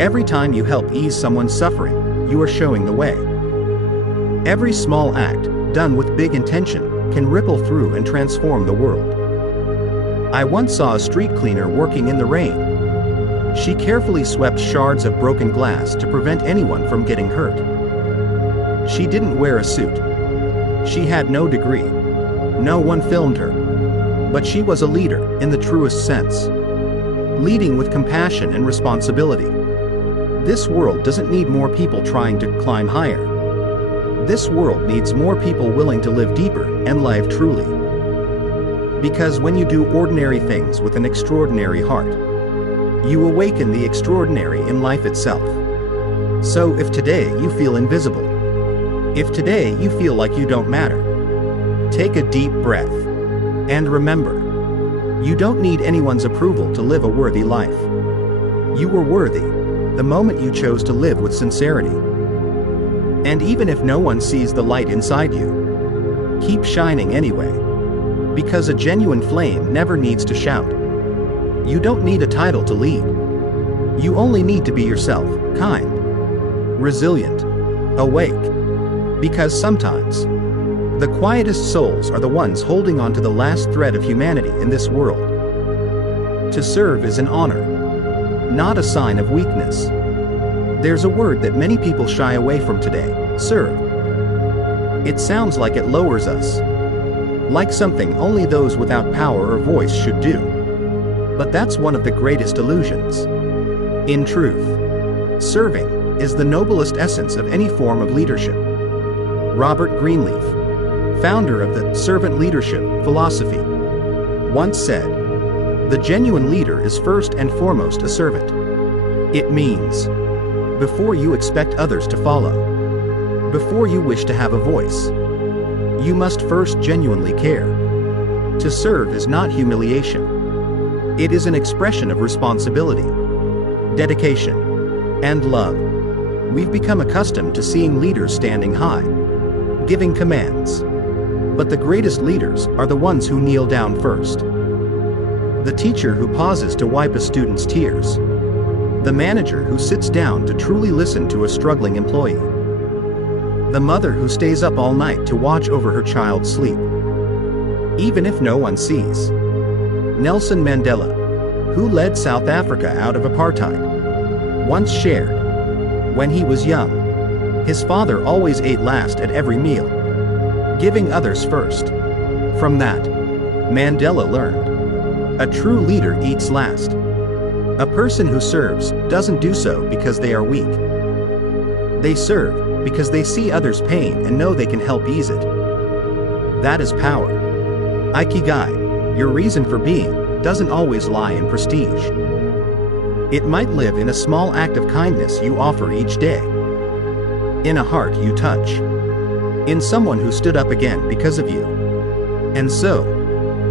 Every time you help ease someone's suffering, you are showing the way. Every small act, done with big intention, can ripple through and transform the world. I once saw a street cleaner working in the rain. She carefully swept shards of broken glass to prevent anyone from getting hurt. She didn't wear a suit. She had no degree. No one filmed her. But she was a leader in the truest sense. Leading with compassion and responsibility. This world doesn't need more people trying to climb higher. This world needs more people willing to live deeper and live truly. Because when you do ordinary things with an extraordinary heart, you awaken the extraordinary in life itself. So if today you feel invisible, if today you feel like you don't matter, take a deep breath. And remember, you don't need anyone's approval to live a worthy life. You were worthy the moment you chose to live with sincerity. And even if no one sees the light inside you, keep shining anyway. Because a genuine flame never needs to shout. You don't need a title to lead. You only need to be yourself, kind, resilient, awake. Because sometimes, the quietest souls are the ones holding on to the last thread of humanity in this world. To serve is an honor, not a sign of weakness. There's a word that many people shy away from today, serve. It sounds like it lowers us, like something only those without power or voice should do. But that's one of the greatest illusions. In truth, serving is the noblest essence of any form of leadership. Robert Greenleaf, founder of the servant leadership philosophy, once said, "The genuine leader is first and foremost a servant." It means, before you expect others to follow, before you wish to have a voice, you must first genuinely care. To serve is not humiliation. It is an expression of responsibility, dedication, and love. We've become accustomed to seeing leaders standing high, giving commands. But the greatest leaders are the ones who kneel down first. The teacher who pauses to wipe a student's tears. The manager who sits down to truly listen to a struggling employee. The mother who stays up all night to watch over her child's sleep, even if no one sees. Nelson Mandela, who led South Africa out of apartheid, once shared, when he was young, his father always ate last at every meal, giving others first. From that, Mandela learned, a true leader eats last. A person who serves doesn't do so because they are weak. They serve because they see others' pain and know they can help ease it. That is power. Ikigai, your reason for being, doesn't always lie in prestige. It might live in a small act of kindness you offer each day, in a heart you touch, in someone who stood up again because of you. And so,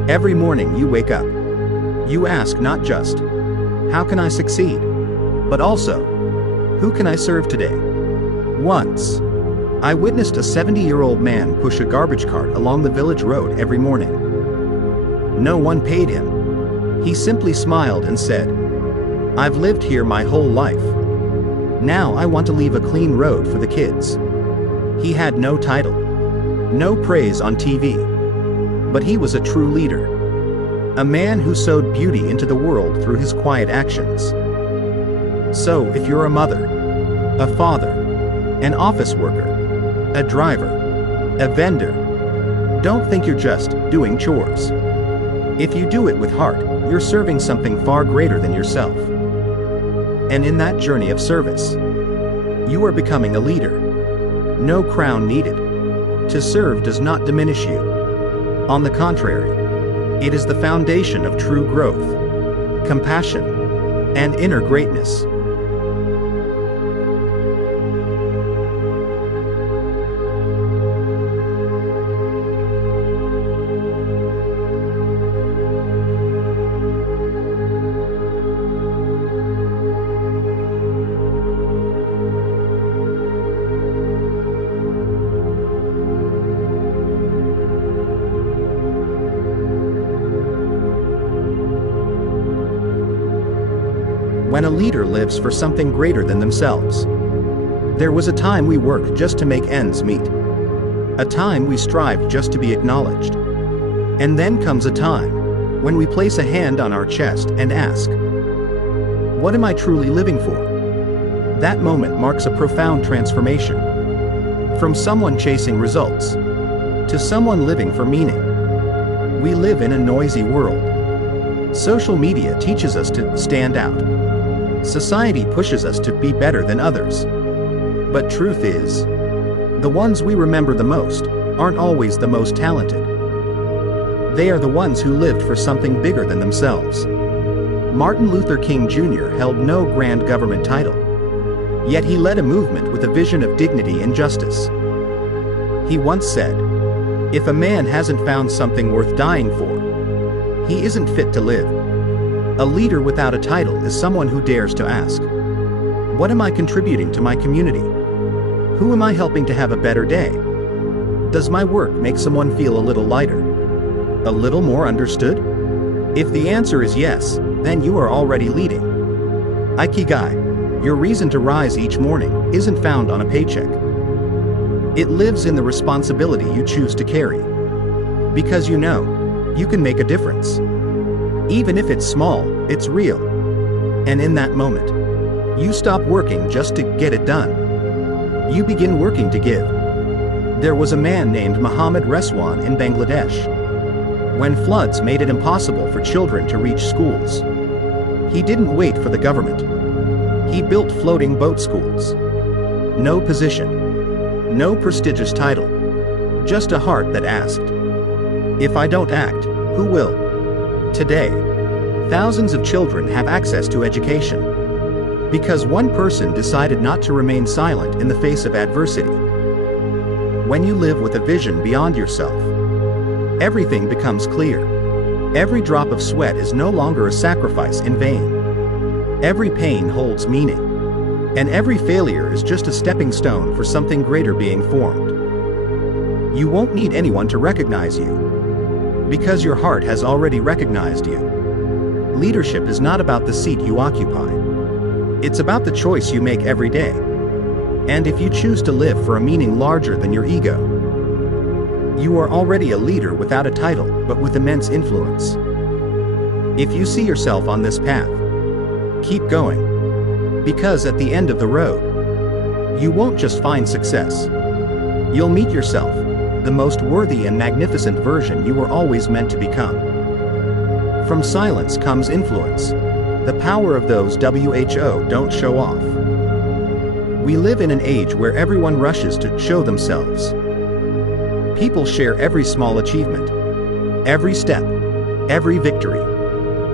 every morning you wake up, you ask not just, how can I succeed? But also, who can I serve today? Once, I witnessed a 70-year-old man push a garbage cart along the village road every morning. No one paid him. He simply smiled and said, I've lived here my whole life. Now I want to leave a clean road for the kids. He had no title, no praise on TV, but he was a true leader. A man who sowed beauty into the world through his quiet actions. So if you're a mother, a father, an office worker, a driver, a vendor, don't think you're just doing chores. If you do it with heart, you're serving something far greater than yourself. And in that journey of service, you are becoming a leader. No crown needed. To serve does not diminish you. On the contrary, it is the foundation of true growth, compassion, and inner greatness. When a leader lives for something greater than themselves. There was a time we worked just to make ends meet. A time we strived just to be acknowledged. And then comes a time when we place a hand on our chest and ask, what am I truly living for? That moment marks a profound transformation. From someone chasing results to someone living for meaning. We live in a noisy world. Social media teaches us to stand out. Society pushes us to be better than others. But truth is, the ones we remember the most aren't always the most talented. They are the ones who lived for something bigger than themselves. Martin Luther King Jr. held no grand government title. Yet he led a movement with a vision of dignity and justice. He once said, if a man hasn't found something worth dying for, he isn't fit to live. A leader without a title is someone who dares to ask, what am I contributing to my community? Who am I helping to have a better day? Does my work make someone feel a little lighter? A little more understood? If the answer is yes, then you are already leading. Ikigai, your reason to rise each morning, isn't found on a paycheck. It lives in the responsibility you choose to carry. Because you know, you can make a difference. Even if it's small, it's real. And in that moment, you stop working just to get it done. You begin working to give. There was a man named Muhammad Reswan in Bangladesh. When floods made it impossible for children to reach schools, he didn't wait for the government. He built floating boat schools. No position, no prestigious title, just a heart that asked, if I don't act, who will? Today, thousands of children have access to education because one person decided not to remain silent in the face of adversity. When you live with a vision beyond yourself, everything becomes clear. Every drop of sweat is no longer a sacrifice in vain. Every pain holds meaning, and every failure is just a stepping stone for something greater being formed. You won't need anyone to recognize you, because your heart has already recognized you. Leadership is not about the seat you occupy. It's about the choice you make every day. And if you choose to live for a meaning larger than your ego, you are already a leader without a title, but with immense influence. If you see yourself on this path, keep going. Because at the end of the road, you won't just find success. You'll meet yourself, the most worthy and magnificent version you were always meant to become. From silence comes influence, the power of those who don't show off. We live in an age where everyone rushes to show themselves. People share every small achievement, every step, every victory.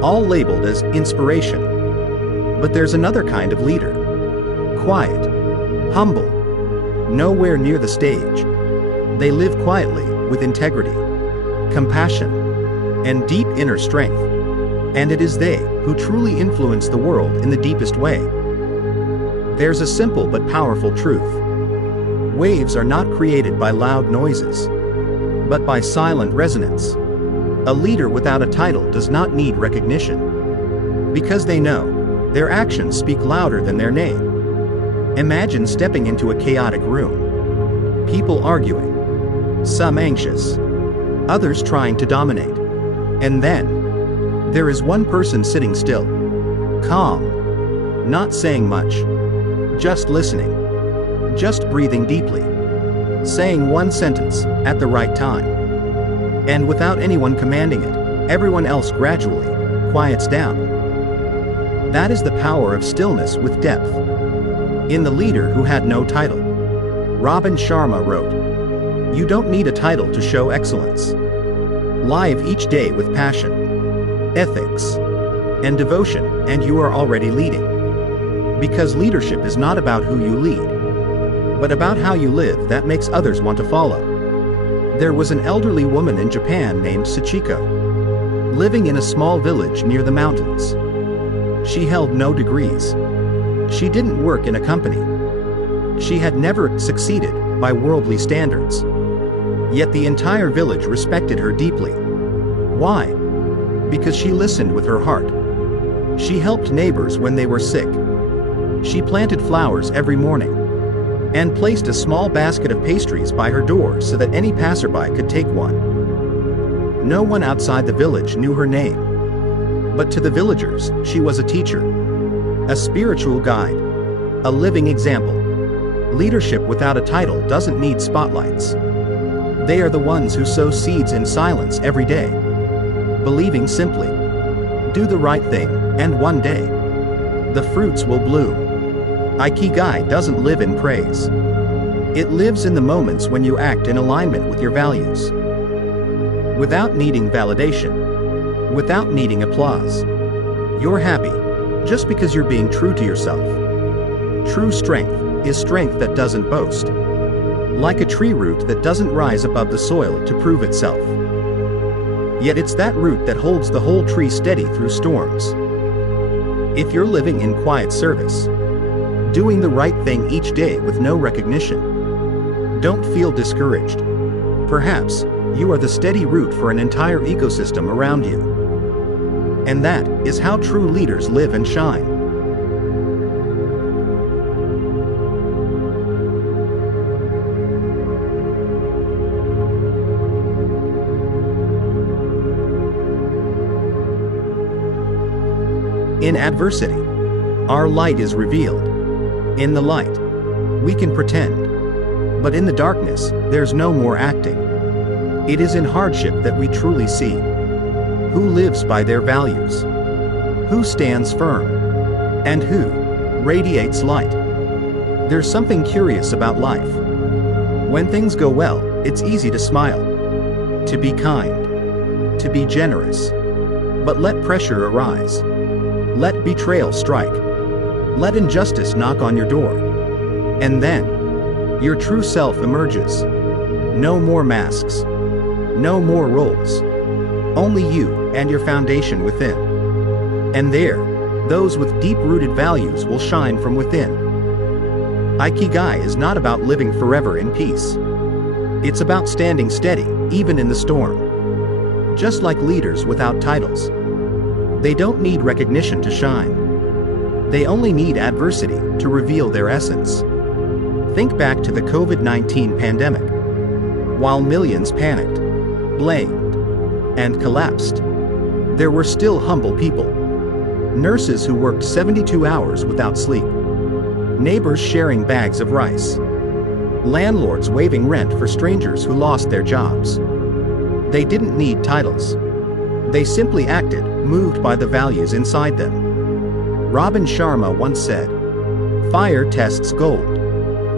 all labeled as inspiration. But there's another kind of leader. Quiet, humble, nowhere near the stage. They live quietly, with integrity, compassion, and deep inner strength. And it is they who truly influence the world in the deepest way. There's a simple but powerful truth. Waves are not created by loud noises, but by silent resonance. A leader without a title does not need recognition, because they know their actions speak louder than their name. Imagine stepping into a chaotic room. People arguing, some anxious, others trying to dominate. And then, there is one person sitting still, calm, not saying much, just listening, just breathing deeply, saying one sentence at the right time. And without anyone commanding it, everyone else gradually quiets down. That is the power of stillness with depth. In The Leader Who Had No Title, Robin Sharma wrote, "You don't need a title to show excellence. Live each day with passion, ethics, and devotion, and you are already leading. Because leadership is not about who you lead, but about how you live that makes others want to follow." There was an elderly woman in Japan named Sachiko, living in a small village near the mountains. She held no degrees. She didn't work in a company. She had never succeeded by worldly standards. Yet the entire village respected her deeply. Why? Because she listened with her heart. She helped neighbors when they were sick. She planted flowers every morning and placed a small basket of pastries by her door so that any passerby could take one. No one outside the village knew her name, but to the villagers, she was a teacher, a spiritual guide, a living example. Leadership without a title doesn't need spotlights. They are the ones who sow seeds in silence every day, believing simply, do the right thing, and one day, the fruits will bloom. Ikigai doesn't live in praise. It lives in the moments when you act in alignment with your values. Without needing validation, without needing applause. You're happy, just because you're being true to yourself. True strength is strength that doesn't boast. Like a tree root that doesn't rise above the soil to prove itself. Yet it's that root that holds the whole tree steady through storms. If you're living in quiet service, doing the right thing each day with no recognition, don't feel discouraged. Perhaps you are the steady root for an entire ecosystem around you. And that is how true leaders live and shine. In adversity, our light is revealed. In the light, we can pretend. But in the darkness, there's no more acting. It is in hardship that we truly see who lives by their values, who stands firm, and who radiates light. There's something curious about life. When things go well, it's easy to smile, to be kind, to be generous. But let pressure arise. Let betrayal strike. Let injustice knock on your door. And then, your true self emerges. No more masks. No more roles. Only you and your foundation within. And there, those with deep-rooted values will shine from within. Ikigai is not about living forever in peace. It's about standing steady, even in the storm. Just like leaders without titles. They don't need recognition to shine. They only need adversity to reveal their essence. Think back to the COVID-19 pandemic. While millions panicked, blamed, and collapsed, there were still humble people. Nurses who worked 72 hours without sleep. Neighbors sharing bags of rice. Landlords waiving rent for strangers who lost their jobs. They didn't need titles. They simply acted, moved by the values inside them. Robin Sharma once said, "Fire tests gold.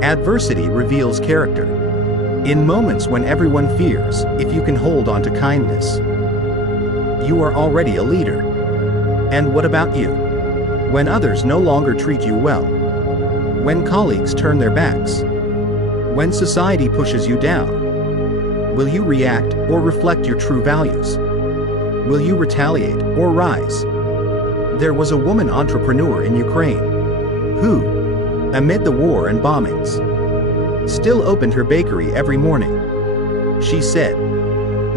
Adversity reveals character." In moments when everyone fears, if you can hold on to kindness, you are already a leader. And what about you? When others no longer treat you well? When colleagues turn their backs? When society pushes you down? Will you react or reflect your true values? Will you retaliate or rise? There was a woman entrepreneur in Ukraine who, amid the war and bombings, still opened her bakery every morning. She said,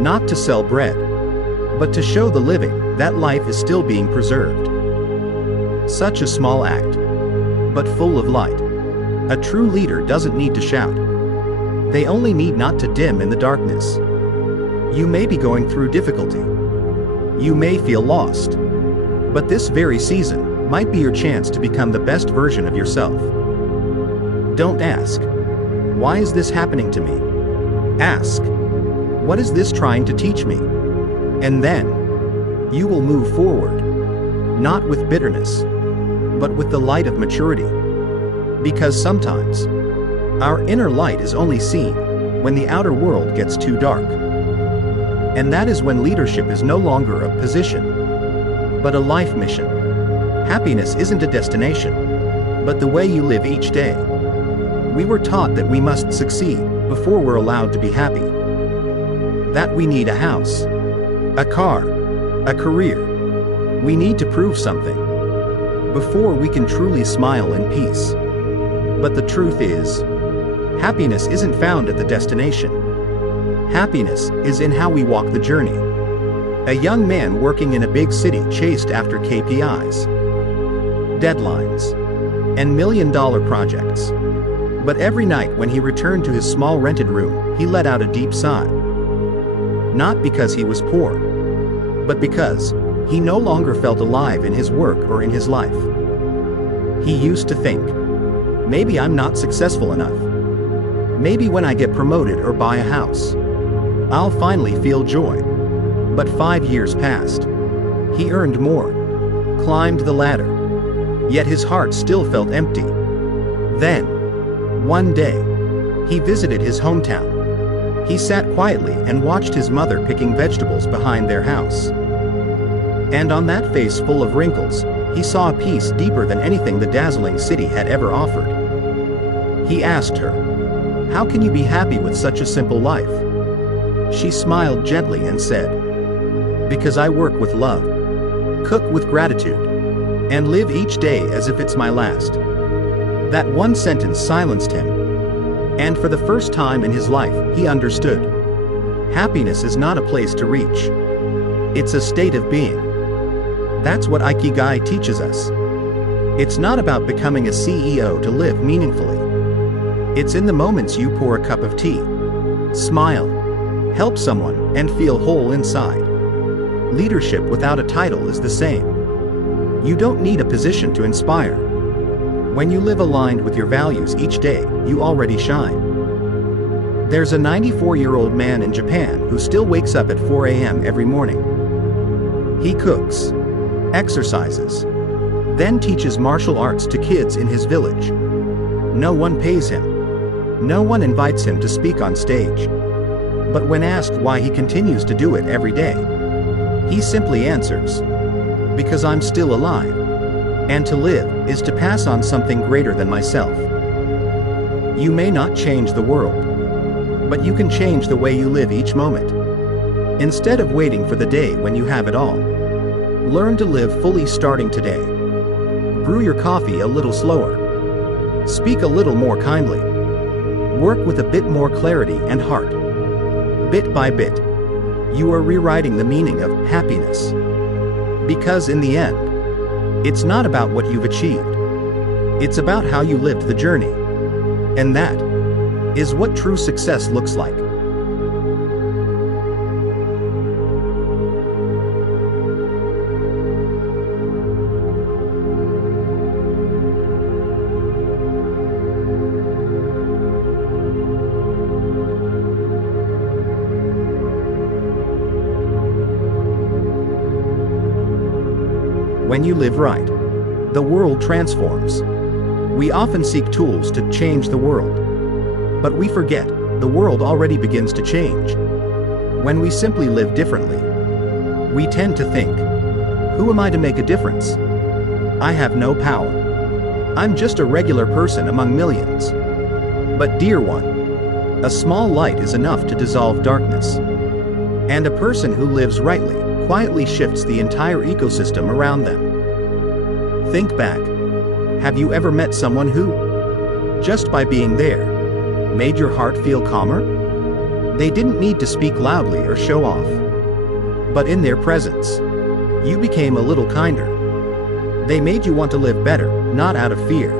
not to sell bread, but to show the living that life is still being preserved. Such a small act, but full of light. A true leader doesn't need to shout. They only need not to dim in the darkness. You may be going through difficulty. You may feel lost. But this very season might be your chance to become the best version of yourself. Don't ask, why is this happening to me? Ask, what is this trying to teach me? And then, you will move forward, not with bitterness, but with the light of maturity. Because sometimes, our inner light is only seen when the outer world gets too dark. And that is when leadership is no longer a position, but a life mission. Happiness isn't a destination, but the way you live each day. We were taught that we must succeed before we're allowed to be happy. That we need a house, a car, a career. We need to prove something before we can truly smile in peace. But the truth is, happiness isn't found at the destination. Happiness is in how we walk the journey. A young man working in a big city chased after KPIs, deadlines, and million-dollar projects. But every night when he returned to his small rented room, he let out a deep sigh. Not because he was poor, but because he no longer felt alive in his work or in his life. He used to think, maybe I'm not successful enough. Maybe when I get promoted or buy a house, I'll finally feel joy. But 5 years passed. He earned more, climbed the ladder, yet his heart still felt empty. Then, one day, he visited his hometown. He sat quietly and watched his mother picking vegetables behind their house. And on that face full of wrinkles, he saw a peace deeper than anything the dazzling city had ever offered. He asked her, "How can you be happy with such a simple life?" She smiled gently and said, "Because I work with love, cook with gratitude, and live each day as if it's my last." That one sentence silenced him. And for the first time in his life, he understood. Happiness is not a place to reach. It's a state of being. That's what Ikigai teaches us. It's not about becoming a CEO to live meaningfully. It's in the moments you pour a cup of tea, smile, help someone, and feel whole inside. Leadership without a title is the same. You don't need a position to inspire. When you live aligned with your values each day, you already shine. There's a 94-year-old man in Japan who still wakes up at 4 a.m. every morning. He cooks, exercises, then teaches martial arts to kids in his village. No one pays him. No one invites him to speak on stage. But when asked why he continues to do it every day, he simply answers, "Because I'm still alive. And to live is to pass on something greater than myself." You may not change the world, but you can change the way you live each moment. Instead of waiting for the day when you have it all, learn to live fully starting today. Brew your coffee a little slower. Speak a little more kindly. Work with a bit more clarity and heart. Bit by bit, you are rewriting the meaning of happiness. Because in the end, it's not about what you've achieved. It's about how you lived the journey. And that is what true success looks like. When you live right, the world transforms. We often seek tools to change the world. But we forget, the world already begins to change. When we simply live differently, we tend to think, Who am I to make a difference? I have no power. I'm just a regular person among millions. But dear one, a small light is enough to dissolve darkness. And a person who lives rightly quietly shifts the entire ecosystem around them. Think back. Have you ever met someone who, just by being there, made your heart feel calmer? They didn't need to speak loudly or show off. But in their presence, you became a little kinder. They made you want to live better, not out of fear,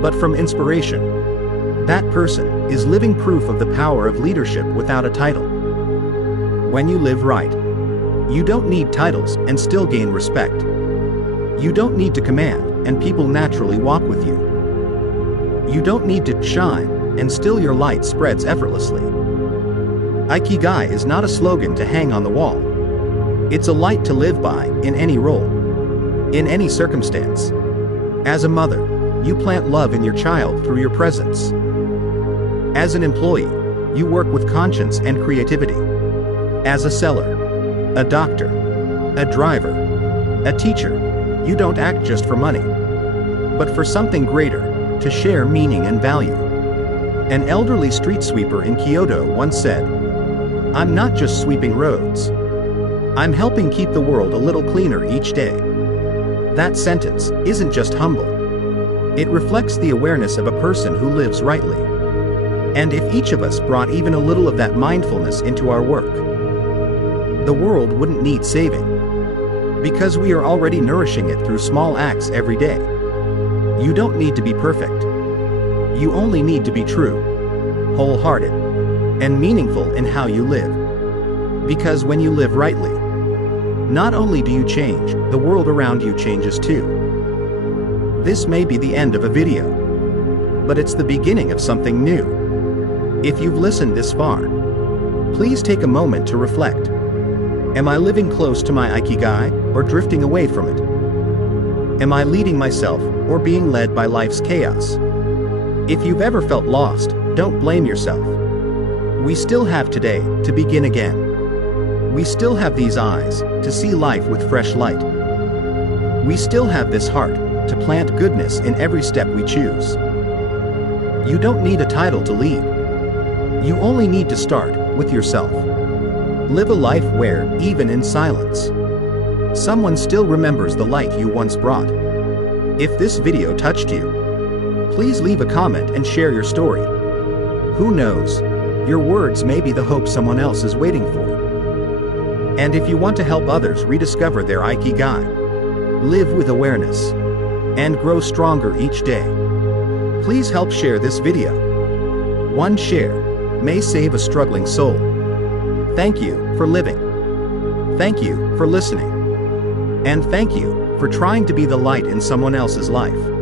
but from inspiration. That person is living proof of the power of leadership without a title. When you live right, you don't need titles and still gain respect. You don't need to command, and people naturally walk with you. You don't need to shine, and still your light spreads effortlessly. Ikigai is not a slogan to hang on the wall. It's a light to live by, in any role, in any circumstance. As a mother, you plant love in your child through your presence. As an employee, you work with conscience and creativity. As a seller, a doctor, a driver, a teacher, you don't act just for money, but for something greater, to share meaning and value. An elderly street sweeper in Kyoto once said, "I'm not just sweeping roads. I'm helping keep the world a little cleaner each day." That sentence isn't just humble. It reflects the awareness of a person who lives rightly. And if each of us brought even a little of that mindfulness into our work, the world wouldn't need saving. Because we are already nourishing it through small acts every day. You don't need to be perfect. You only need to be true, wholehearted, and meaningful in how you live. Because when you live rightly, not only do you change, the world around you changes too. This may be the end of a video, but it's the beginning of something new. If you've listened this far, please take a moment to reflect. Am I living close to my Ikigai, or drifting away from it? Am I leading myself, or being led by life's chaos? If you've ever felt lost, don't blame yourself. We still have today to begin again. We still have these eyes to see life with fresh light. We still have this heart to plant goodness in every step we choose. You don't need a title to lead. You only need to start with yourself. Live a life where, even in silence, someone still remembers the light you once brought. If this video touched you, please leave a comment and share your story. Who knows, your words may be the hope someone else is waiting for. And if you want to help others rediscover their Ikigai, live with awareness, and grow stronger each day, please help share this video. One share may save a struggling soul. Thank you for living. Thank you for listening. And thank you for trying to be the light in someone else's life.